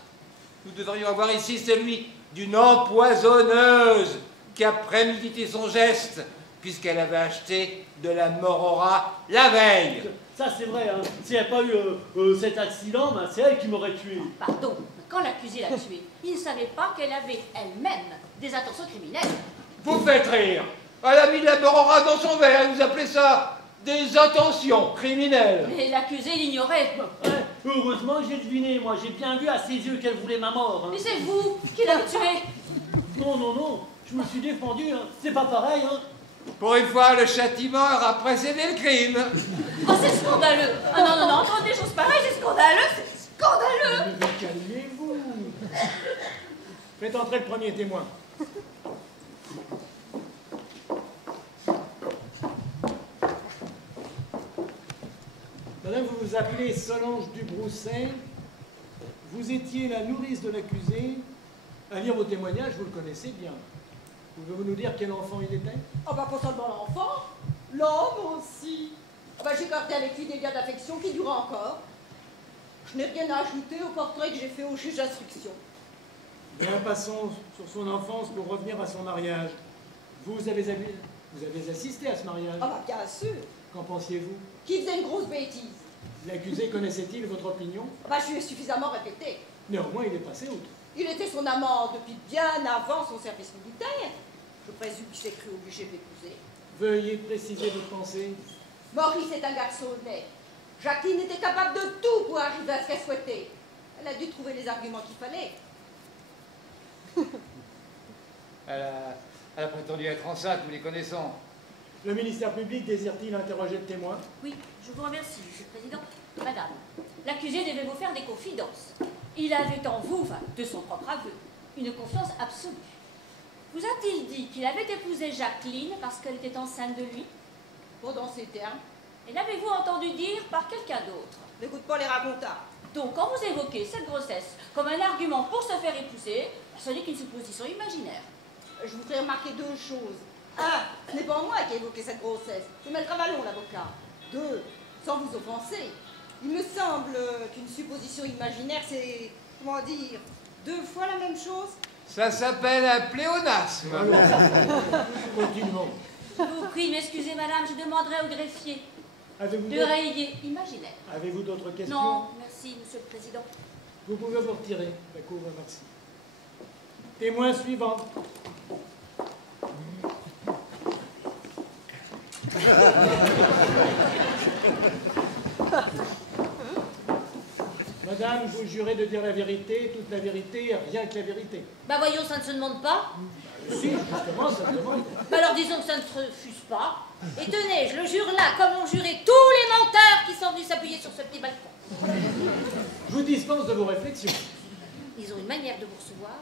nous devrions avoir ici celui d'une empoisonneuse qui a prémédité son geste, puisqu'elle avait acheté de la morora la veille. Ça, c'est vrai, hein. S'il n'y avait pas eu cet accident, ben, c'est elle qui m'aurait tué. Pardon, quand l'accusé l'a tuée, il ne savait pas qu'elle avait elle-même des intentions criminelles. Vous me faites rire. Elle a mis de la morora dans son verre, vous appelez ça des intentions criminelles. Mais l'accusé l'ignorait. Ouais, heureusement que j'ai deviné, moi. J'ai bien vu à ses yeux qu'elle voulait ma mort. Hein. Mais c'est vous qui l'avez tuée. Non, non, non. Je me suis défendu. Hein. C'est pas pareil. Hein. Pour une fois, le châtiment aura précédé le crime. Oh, c'est scandaleux. Ah non, non, non, entendre des choses pareilles, c'est scandaleux, c'est scandaleux. Mais calmez-vous. Faites entrer le premier témoin. Madame, vous vous appelez Solange Dubrousset. Vous étiez la nourrice de l'accusé. À lire vos témoignages, vous le connaissez bien. Pouvez-vous nous dire quel enfant il était? Oh bah pas seulement l'enfant, l'homme aussi. Oh bah j'ai gardé avec lui des liens d'affection qui durent encore. Je n'ai rien à ajouter au portrait que j'ai fait au juge d'instruction. Bien, passons sur son enfance pour revenir à son mariage. Vous avez assisté à ce mariage? Ah bah bien sûr. Qu'en pensiez-vous? Qui faisait une grosse bêtise. L'accusé connaissait-il votre opinion? Bah je lui ai suffisamment répété. Néanmoins, il est passé outre. Il était son amant depuis bien avant son service militaire. Je présume qu'il s'est cru obligé de l'épouser. Veuillez préciser votre pensée. Maurice est un garçon honnête. Jacqueline était capable de tout pour arriver à ce qu'elle souhaitait. Elle a dû trouver les arguments qu'il fallait. Elle a prétendu être enceinte, nous les connaissons. Le ministère public désire-t-il interroger le témoin? Oui, je vous remercie, Monsieur le Président. Madame, l'accusé devait vous faire des confidences. Il avait en vous, enfin, de son propre aveu, une confiance absolue. Vous a-t-il dit qu'il avait épousé Jacqueline parce qu'elle était enceinte de lui? Pas dans ces termes. Et l'avez-vous entendu dire par quelqu'un d'autre? N'écoute pas les racontars. Donc, quand vous évoquez cette grossesse comme un argument pour se faire épouser, ce n'est qu'une supposition imaginaire. Je vous ferai remarquer deux choses. Un, ce n'est pas moi qui ai évoqué cette grossesse, c'est Maître Avalon, l'avocat. Deux, sans vous offenser, il me semble qu'une supposition imaginaire, c'est, comment dire, deux fois la même chose. Ça s'appelle un pléonasme. Continuons. Je vous prie, m'excusez, madame, je demanderai au greffier de rayer imaginaire. Avez-vous d'autres questions? Non, merci, Monsieur le Président. Vous pouvez vous retirer. La Cour vous remercie. Témoin suivant. Madame, vous jurez de dire la vérité, toute la vérité, rien que la vérité. Bah voyons, ça ne se demande pas. Si, justement, ça se demande. Bah alors disons que ça ne se refuse pas. Et tenez, je le jure là, comme ont juré tous les menteurs qui sont venus s'appuyer sur ce petit balcon. Je vous dispense de vos réflexions. Ils ont une manière de vous recevoir.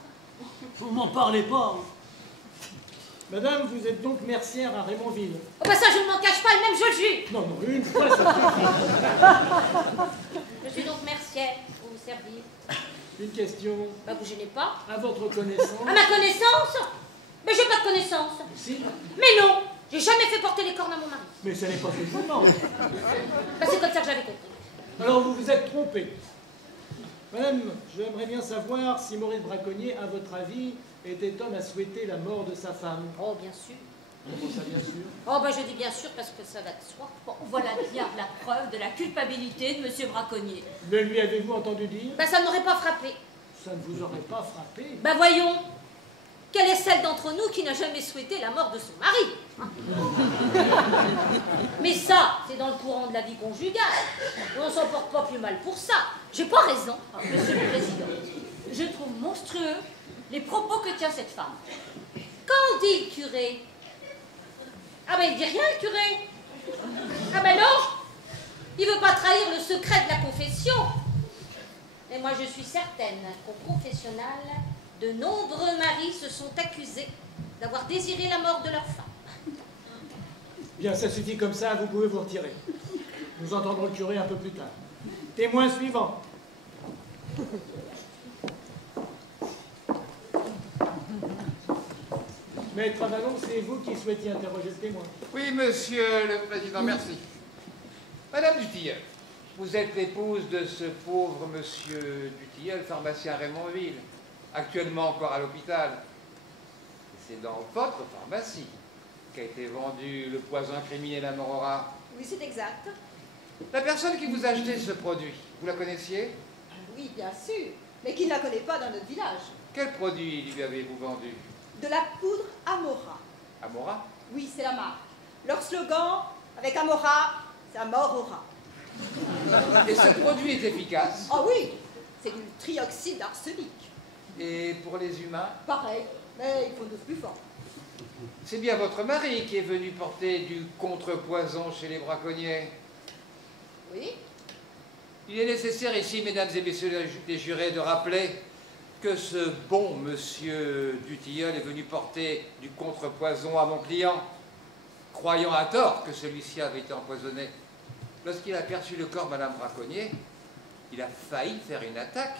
Vous m'en parlez pas. Hein. Madame, vous êtes donc mercière à Raymondville. Oh bah ça, je ne m'en cache pas, et même je le jure. Non, non, une fois, ça suffit. Je suis donc mercière pour vous servir. Une question. Bah vous gênez pas. À votre connaissance. À ma connaissance? Mais j'ai pas de connaissance. Si. Mais non, j'ai jamais fait porter les cornes à mon mari. Mais ce n'est pas seulement. Bah c'est comme ça que j'avais compris. Alors vous vous êtes trompé. Madame, j'aimerais bien savoir si Maurice Braconnier, à votre avis, était homme à souhaiter la mort de sa femme. Oh, bien sûr. Comment ça, bien sûr? Oh, bah je dis bien sûr parce que ça va de soi. Bon, voilà bien la preuve de la culpabilité de Monsieur Braconnier. Le lui avez-vous entendu dire? Bah ça ne m'aurait pas frappé. Ça ne vous aurait pas frappé? Bah voyons, quelle est celle d'entre nous qui n'a jamais souhaité la mort de son mari? Mais ça, c'est dans le courant de la vie conjugale. On ne s'en porte pas plus mal pour ça. J'ai pas raison, Monsieur le Président. Je trouve monstrueux les propos que tient cette femme. Qu'en dit le curé? Ah ben il dit rien, le curé. Ah ben non, il veut pas trahir le secret de la confession. Mais moi je suis certaine qu'au confessionnal, de nombreux maris se sont accusés d'avoir désiré la mort de leur femme. Bien, ça suffit comme ça, vous pouvez vous retirer. Nous entendrons le curé un peu plus tard. Témoin suivant. Maître Avalon, c'est vous qui souhaitiez interroger le témoin. Oui, monsieur le président, merci. Madame Dutilleul, vous êtes l'épouse de ce pauvre monsieur Dutilleul, pharmacien à Raymondville, actuellement encore à l'hôpital. C'est dans votre pharmacie qu'a été vendu le poison incriminé l'Amorora. Oui, c'est exact. La personne qui vous a acheté ce produit, vous la connaissiez? Oui, bien sûr, mais qui ne la connaît pas dans notre village. Quel produit lui avez-vous vendu? De la poudre Amora. Amora? Oui, c'est la marque. Leur slogan, avec Amora, c'est à mort au rat. Et ce produit est efficace? Ah oui, c'est du trioxyde d'arsenic. Et pour les humains? Pareil, mais il faut une dose plus forte. C'est bien votre mari qui est venu porter du contrepoison chez les braconniers. Oui. Il est nécessaire ici, mesdames et messieurs les jurés, de rappeler que ce bon monsieur Dutilleul est venu porter du contrepoison à mon client, croyant à tort que celui-ci avait été empoisonné. Lorsqu'il a aperçu le corps de madame Braconnier, il a failli faire une attaque.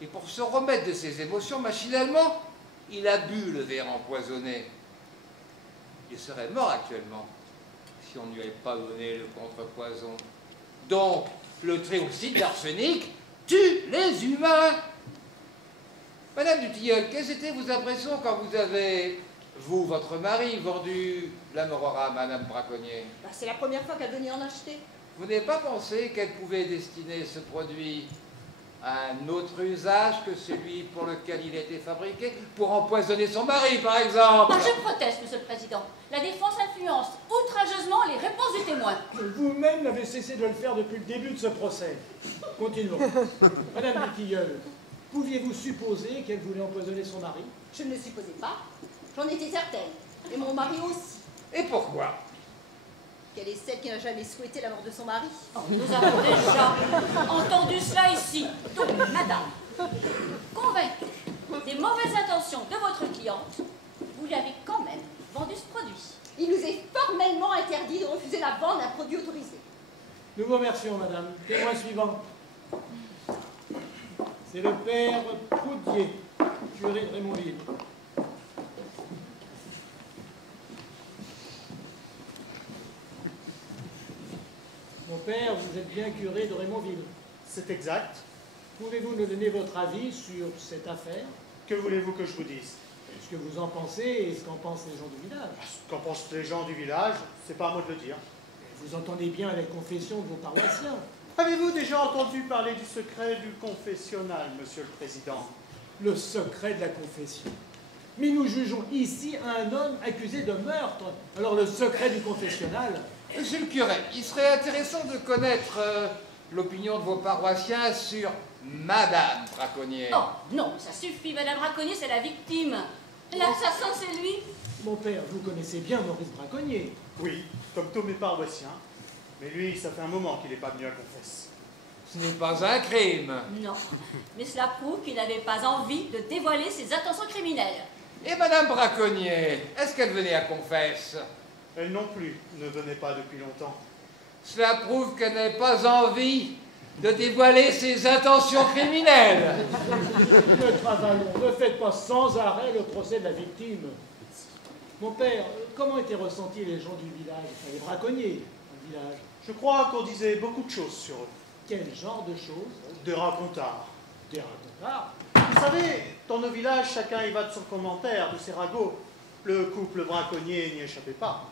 Et pour se remettre de ses émotions, machinalement, il a bu le verre empoisonné. Il serait mort actuellement si on ne lui avait pas donné le contrepoison. Donc, le trioxyde d'arsenic tue les humains. Madame Dutilleul, quelles étaient vos impressions quand vous avez, vous, votre mari, vendu l'Amorora à madame Braconnier? Bah, c'est la première fois qu'elle venait en acheter. Vous n'avez pas pensé qu'elle pouvait destiner ce produit à un autre usage que celui pour lequel il a été fabriqué, pour empoisonner son mari, par exemple? Non, je proteste, monsieur le président. La défense influence outrageusement les réponses du témoin. Vous-même n'avez cessé de le faire depuis le début de ce procès. Continuons. Madame Dutilleul, pouviez-vous supposer qu'elle voulait empoisonner son mari? Je ne le supposais pas. J'en étais certaine. Et mon mari aussi. Et pourquoi? Qu'elle est celle qui n'a jamais souhaité la mort de son mari. Oh, nous avons déjà entendu cela ici. Donc, madame, convaincue des mauvaises intentions de votre cliente, vous lui avez quand même vendu ce produit. Il nous est formellement interdit de refuser la vente d'un produit autorisé. Nous vous remercions, madame. Témoin suivant. C'est le père Proudier, curé de Raymondville. Mon père, vous êtes bien curé de Raymondville. C'est exact. Pouvez-vous nous donner votre avis sur cette affaire? Que voulez-vous que je vous dise? Ce que vous en pensez et ce qu'en pensent les gens du village. Ce qu'en pensent les gens du village, c'est pas à moi de le dire. Vous entendez bien les confessions de vos paroissiens. Avez-vous déjà entendu parler du secret du confessionnal, monsieur le président? Le secret de la confession. Mais nous jugeons ici un homme accusé de meurtre. Alors le secret du confessionnal... Monsieur le curé, il serait intéressant de connaître l'opinion de vos paroissiens sur madame Braconnier. Oh, non, ça suffit, madame Braconnier, c'est la victime. L'assassin, c'est lui. Mon père, vous connaissez bien Maurice Braconnier. Oui, comme tous mes paroissiens. Mais lui, ça fait un moment qu'il n'est pas venu à confesse. Ce n'est pas un crime. Non, mais cela prouve qu'il n'avait pas envie de dévoiler ses intentions criminelles. Et madame Braconnier, est-ce qu'elle venait à confesse? Elle non plus ne venait pas depuis longtemps. Cela prouve qu'elle n'avait pas envie de dévoiler ses intentions criminelles. Maître Avalon, ne faites pas sans arrêt le procès de la victime. Mon père, comment étaient ressentis les gens du village, enfin, les braconniers du village? Je crois qu'on disait beaucoup de choses sur eux. Quel genre de choses? Des racontards. Des racontards? Vous savez, dans nos villages, chacun y va de son commentaire, de ses ragots. Le couple braconnier n'y échappait pas.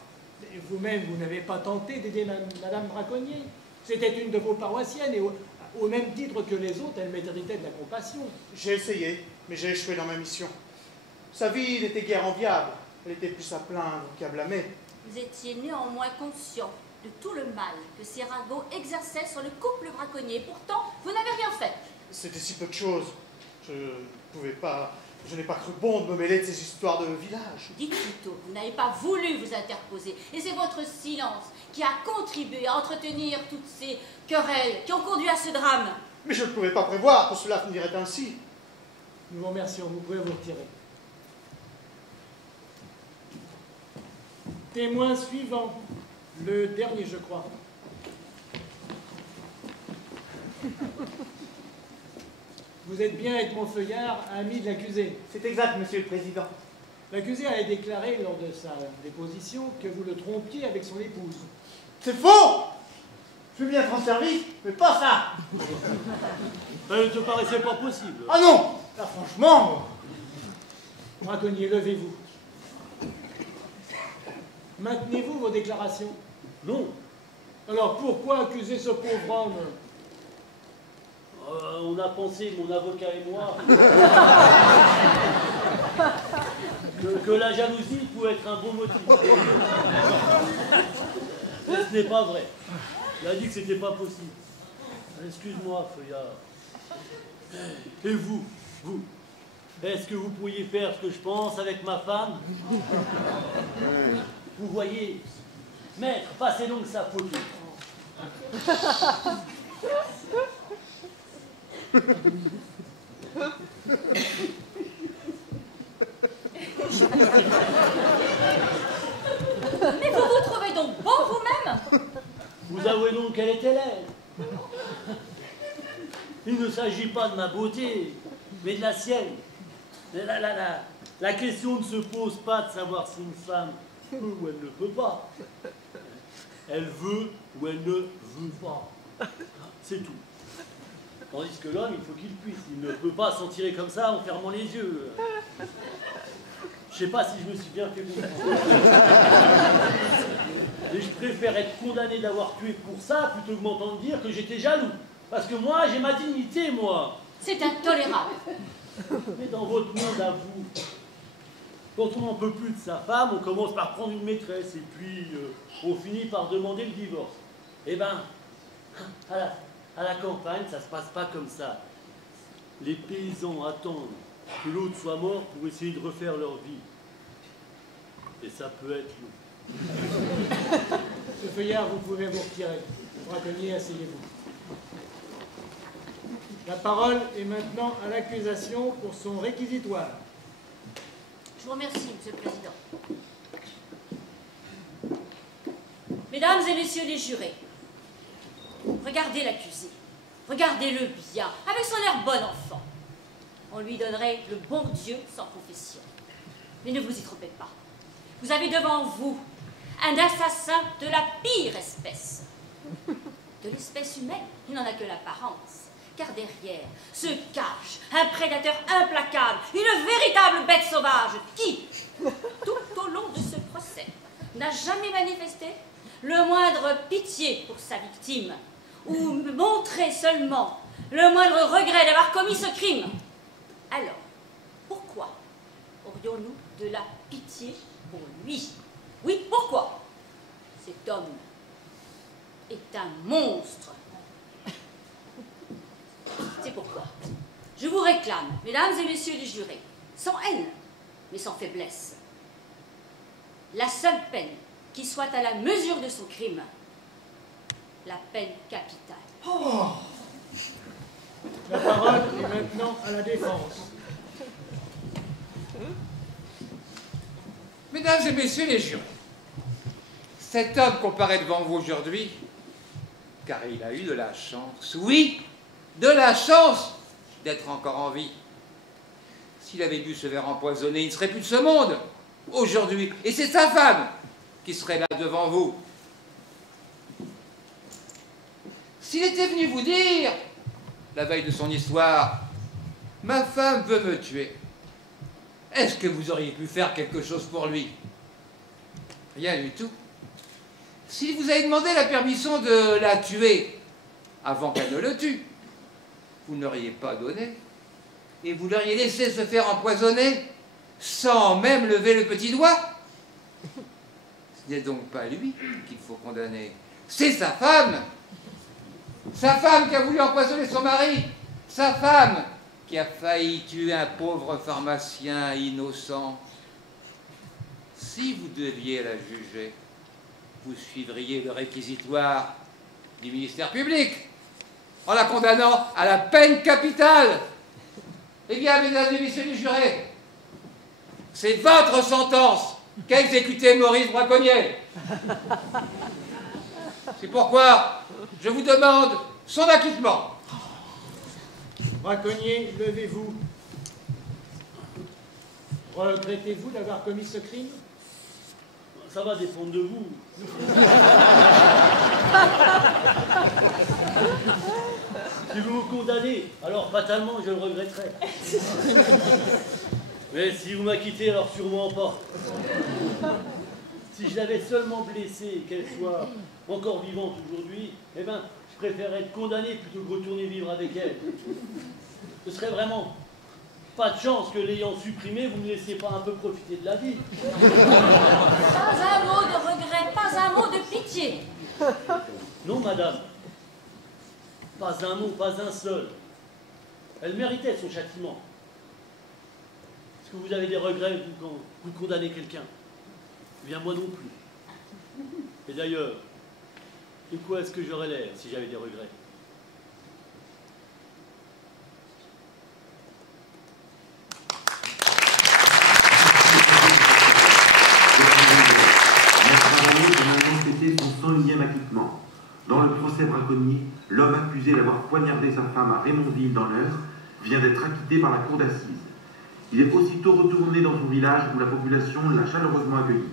Et vous-même, vous n'avez pas tenté d'aider madame Braconnier? C'était une de vos paroissiennes et au même titre que les autres, elle méritait de la compassion. J'ai essayé, mais j'ai échoué dans ma mission. Sa vie n'était guère enviable. Elle était plus à plaindre qu'à blâmer. Vous étiez néanmoins conscient de tout le mal que ces ragots exerçaient sur le couple braconnier. Pourtant, vous n'avez rien fait. C'était si peu de choses. Je n'ai pas cru bon de me mêler de ces histoires de village. Dites plutôt, vous n'avez pas voulu vous interposer. Et c'est votre silence qui a contribué à entretenir toutes ces querelles qui ont conduit à ce drame. Mais je ne pouvais pas prévoir que cela finirait ainsi. Nous vous remercions, vous pouvez vous retirer. Témoin suivant, le dernier, je crois. Vous êtes bien Edmond Feuillard, ami de l'accusé. C'est exact, monsieur le président. L'accusé a déclaré lors de sa déposition que vous le trompiez avec son épouse. C'est faux! Je veux bien être en service, mais pas ça! Ça ne te paraissait pas possible. Ah non! Là, franchement... Braconnier, levez-vous. Maintenez-vous vos déclarations? Non. Alors pourquoi accuser ce pauvre homme? On a pensé, mon avocat et moi, que la jalousie pouvait être un bon motif. Mais ce n'est pas vrai. Il a dit que c'était pas possible. Excuse-moi, Feuillard. Et vous, est-ce que vous pourriez faire ce que je pense avec ma femme? Vous voyez, maître, passez donc sa photo. Mais vous vous trouvez donc bon vous-même? Vous avouez donc qu'elle était laide. Il ne s'agit pas de ma beauté, mais de la sienne. La question ne se pose pas de savoir si une femme peut ou elle ne peut pas. Elle veut ou elle ne veut pas. C'est tout. Tandis que l'homme, il faut qu'il puisse. Il ne peut pas s'en tirer comme ça en fermant les yeux. Je sais pas si je me suis bien fait comprendre. Et je préfère être condamné d'avoir tué pour ça plutôt que m'entendre dire que j'étais jaloux. Parce que moi, j'ai ma dignité, moi. C'est intolérable. Mais dans votre monde à vous, quand on n'en peut plus de sa femme, on commence par prendre une maîtresse et puis on finit par demander le divorce. Eh ben, à la campagne, ça se passe pas comme ça. Les paysans attendent que l'autre soit mort pour essayer de refaire leur vie. Et ça peut être nous. Monsieur Feuillard, vous pouvez vous retirer. Braconnier, asseyez-vous. La parole est maintenant à l'accusation pour son réquisitoire. Je vous remercie, Monsieur le Président. Mesdames et messieurs les jurés, regardez l'accusé. Regardez-le bien, avec son air bon enfant. On lui donnerait le bon Dieu sans confession. Mais ne vous y trompez pas. Vous avez devant vous un assassin de la pire espèce. De l'espèce humaine, il n'en a que l'apparence. Car derrière se cache un prédateur implacable, une véritable bête sauvage qui, tout au long de ce procès, n'a jamais manifesté le moindre pitié pour sa victime, ou montré seulement le moindre regret d'avoir commis ce crime. Alors, pourquoi aurions-nous de la pitié pour lui? Oui, pourquoi? Cet homme est un monstre. C'est pourquoi je vous réclame, mesdames et messieurs les jurés, sans haine, mais sans faiblesse, la seule peine qui soit à la mesure de son crime, la peine capitale. Oh. La parole est maintenant à la défense. Mesdames et messieurs les jurés, cet homme comparaît devant vous aujourd'hui, car il a eu de la chance, oui, de la chance d'être encore en vie. S'il avait bu ce verre empoisonné, il ne serait plus de ce monde aujourd'hui. Et c'est sa femme qui serait là devant vous. S'il était venu vous dire, la veille de son histoire, « Ma femme veut me tuer », est-ce que vous auriez pu faire quelque chose pour lui? Rien du tout. S'il vous avait demandé la permission de la tuer avant qu'elle ne le tue, vous ne l'auriez pas donné, et vous l'auriez laissé se faire empoisonner sans même lever le petit doigt. Ce n'est donc pas lui qu'il faut condamner, c'est sa femme qui a voulu empoisonner son mari, sa femme qui a failli tuer un pauvre pharmacien innocent. Si vous deviez la juger, vous suivriez le réquisitoire du ministère public en la condamnant à la peine capitale. Eh bien, mesdames et messieurs les jurés, c'est votre sentence qu'a exécutée Maurice Braconnier. C'est pourquoi je vous demande son acquittement. Braconnier, levez-vous. Regrettez-vous d'avoir commis ce crime? Ça va dépendre de vous. Si vous me condamnez, alors fatalement je le regretterai. Mais si vous m'acquittez, alors sûrement pas. Si je l'avais seulement blessée, qu'elle soit encore vivante aujourd'hui, eh ben, je préférerais être condamné plutôt que retourner vivre avec elle. Ce serait vraiment pas de chance que l'ayant supprimé, vous ne me laissiez pas un peu profiter de la vie. Pas un mot de regret, pas un mot de pitié. Non, madame. Pas un mot, pas un seul. Elle méritait son châtiment. Est-ce que vous avez des regrets, vous, quand vous condamnez quelqu'un? Eh bien, moi non plus. Et d'ailleurs, de quoi est-ce que j'aurais l'air si j'avais des regrets? Son 101e acquittement. Dans le procès braconnier, l'homme accusé d'avoir poignardé sa femme à Rémontville dans l'Eure vient d'être acquitté par la cour d'assises. Il est aussitôt retourné dans son village où la population l'a chaleureusement accueilli.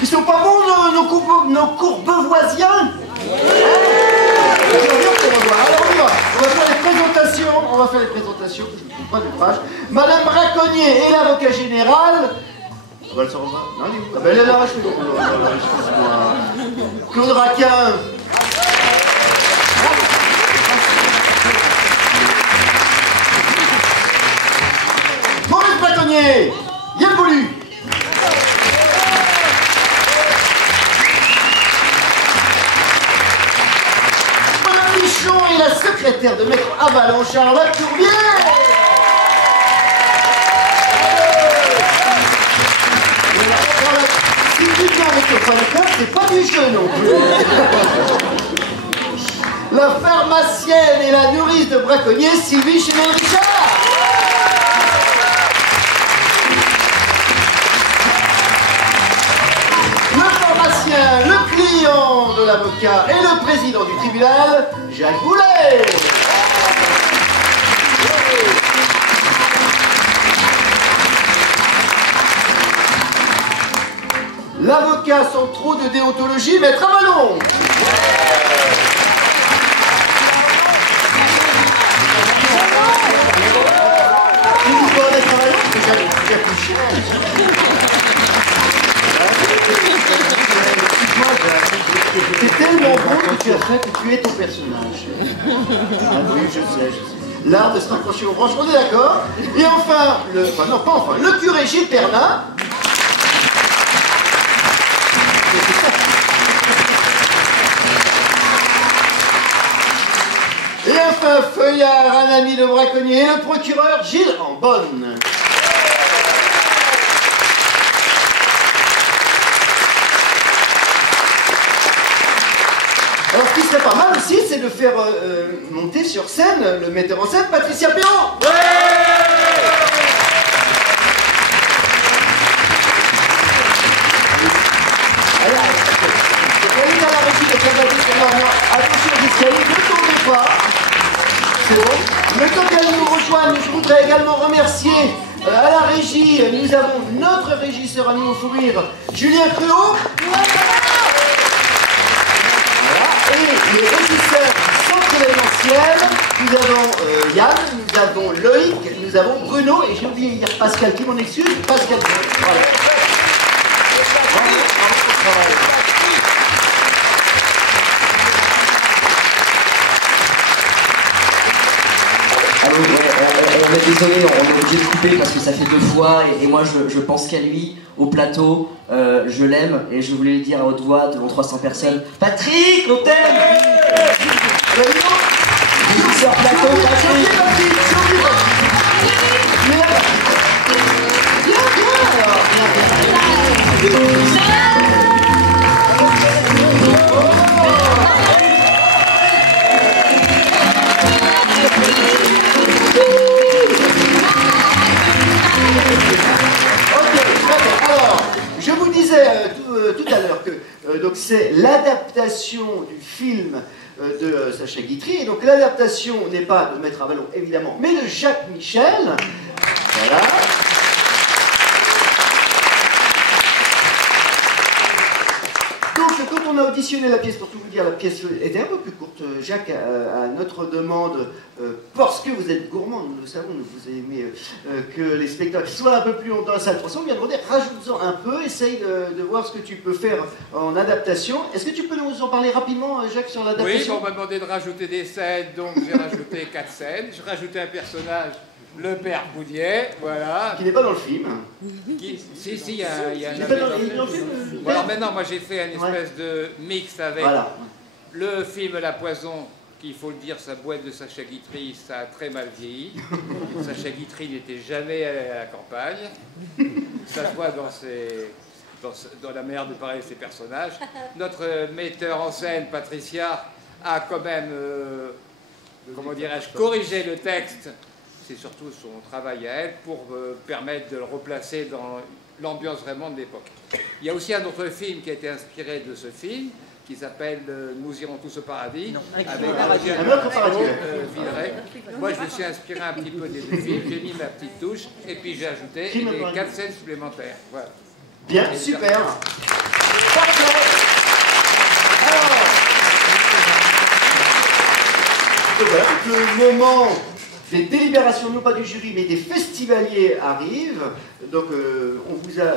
Ils sont pas bons nos courbevoisiens? Alors on va faire les présentations. On va faire les présentations. Je ne trouve pas de page. Madame Braconnier et l'avocat général. On va le savoir. Non, elle est où? Ah ben elle est là, excuse-moi. Claude Raquin. Maurice Braconnier. Yann Boulu. Et la secrétaire de Maître Avalon, Charlotte Tourbier. Si tu viens avec le fanacard, c'est pas du jeu non plus. La pharmacienne et la nourrice de Braconnier, Sylvie Chénier-Richard. Le pharmacien, le client de l'avocat et le président du tribunal, Jacques Boulet. L'avocat sans trop de déontologie, Maître Avalon. Vous parlez Maître Avalon, j'ai accouché. C'est tellement bon que tu as fait, tu es ton personnage. Ah oui, je sais. L'art de se raccrocher aux branches, on est d'accord. Et enfin, enfin non, pas enfin, le curé Gilles Pernin. Et enfin, Feuillard, un ami de braconnier, et le procureur Gilles Ambonne. Alors, ce qui serait pas mal aussi, c'est de faire monter sur scène le metteur en scène Patricia Perron. Ouais. Alors, elle est à la régie de Cabaret, attention aux escaliers, ne tournez pas. C'est bon. Le temps qu'elle nous rejoigne, je voudrais également remercier à la régie, nous avons notre régisseur à nous fou rire, Julien Cruau. Et les régisseurs du centre événementiel, nous avons Yann, nous avons Loïc, nous avons Bruno, et j'ai oublié hier Pascal, qui m'en excuse, Pascal. Voilà. Alors, on est désolé, on est obligé de couper parce que ça fait 2 fois et moi je pense qu'à lui, au plateau, je l'aime et je voulais le dire à haute voix devant 300 personnes. Patrick, on t'aime! Sur plateau, Patrick! Alors, je vous disais tout à l'heure que donc c'est l'adaptation du film de Sacha Guitry, et donc l'adaptation n'est pas de Maître Avalon évidemment, mais de Jacques Michel. Voilà. Donc, quand on a auditionné la pièce, pour tout vous dire, la pièce était un peu plus courte. Jacques, à notre demande, parce que vous êtes gourmand, nous le savons, vous aimez que les spectacles soient un peu plus longtemps à la salle 300, on vient de dire, rajoute-en un peu, essaye de voir ce que tu peux faire en adaptation. Est-ce que tu peux nous en parler rapidement, Jacques, sur l'adaptation? Oui, on m'a demandé de rajouter des scènes, donc j'ai rajouté 4 scènes. J'ai rajouté un personnage, le père Boudier, voilà. Qui n'est pas dans le film. Si, il y a un dans le film. Bon, alors maintenant, moi j'ai fait une espèce de mix avec le film La Poison, qui, il faut le dire, sa boîte de Sacha Guitry, ça a très mal vieilli. Sacha Guitry n'était jamais allé à la campagne. Ça se voit dans la manière de parler de ses personnages. Notre metteur en scène, Patricia, a quand même, comment dirais-je, corrigé le texte. C'est surtout son travail à elle pour permettre de le replacer dans l'ambiance vraiment de l'époque. Il y a aussi un autre film qui a été inspiré de ce film, qui s'appelle Nous irons tous au paradis, avec Villeray. Moi, je me suis inspiré un petit peu des 2 films, j'ai mis ma petite touche, et puis j'ai ajouté les 4 scènes supplémentaires. Voilà. Bien, super. Voilà, le moment des délibérations, non pas du jury, mais des festivaliers arrive. Donc, on vous a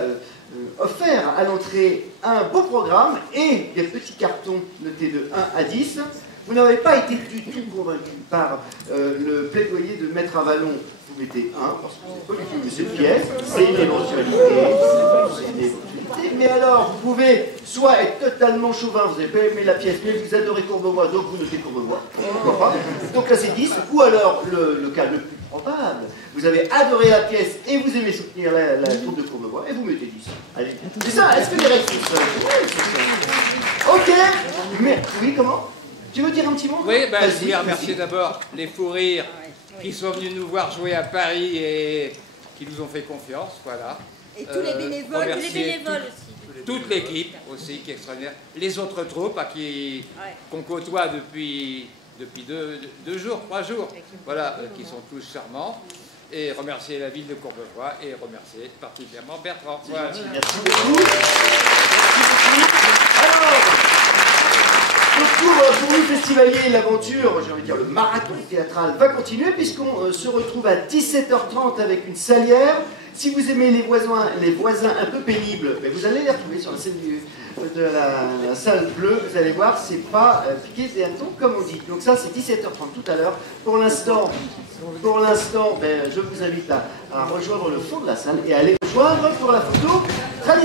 offert à l'entrée un beau programme et des petits cartons notés de 1 à 10. Vous n'avez pas été du tout convaincu par le plaidoyer de Maître Avalon. Vous mettez 1, parce que c'est pas du tout cette pièce, c'est une éventualité. Mais alors, vous pouvez soit être totalement chauvin, vous n'avez pas aimé la pièce, mais vous adorez Courbevoie, donc vous notez Courbevoie. Donc là, c'est 10. Ou alors, le cas le plus probable, vous avez adoré la pièce et vous aimez soutenir la troupe de Courbevoie, et vous mettez 10. Allez. C'est ça, est-ce que les règles sont ça? Oui, c'est ça. Ok. Mais, oui, comment? Tu veux dire un petit mot? Oui, ben, je voulais remercier d'abord les fous rires qui sont venus nous voir jouer à Paris et qui nous ont fait confiance, voilà. Et tous les bénévoles, aussi. Toute l'équipe aussi, qui est extraordinaire. Les autres troupes qu'on côtoie depuis 2 jours, 3 jours, voilà, qui sont tous charmants. Et remercier la ville de Courbevoie et remercier particulièrement Bertrand. Voilà. Merci beaucoup. Alors, pour le festivalier, l'aventure, j'ai envie de dire le marathon théâtral va continuer puisqu'on se retrouve à 17h30 avec une salière Si vous aimez les voisins un peu pénibles, ben vous allez les retrouver sur la scène de la salle bleue. Vous allez voir, c'est pas piqué des hannetons comme on dit. Donc ça, c'est 17h30 tout à l'heure. Pour l'instant, ben, je vous invite à rejoindre le fond de la salle et à aller rejoindre pour la photo traditionnelle.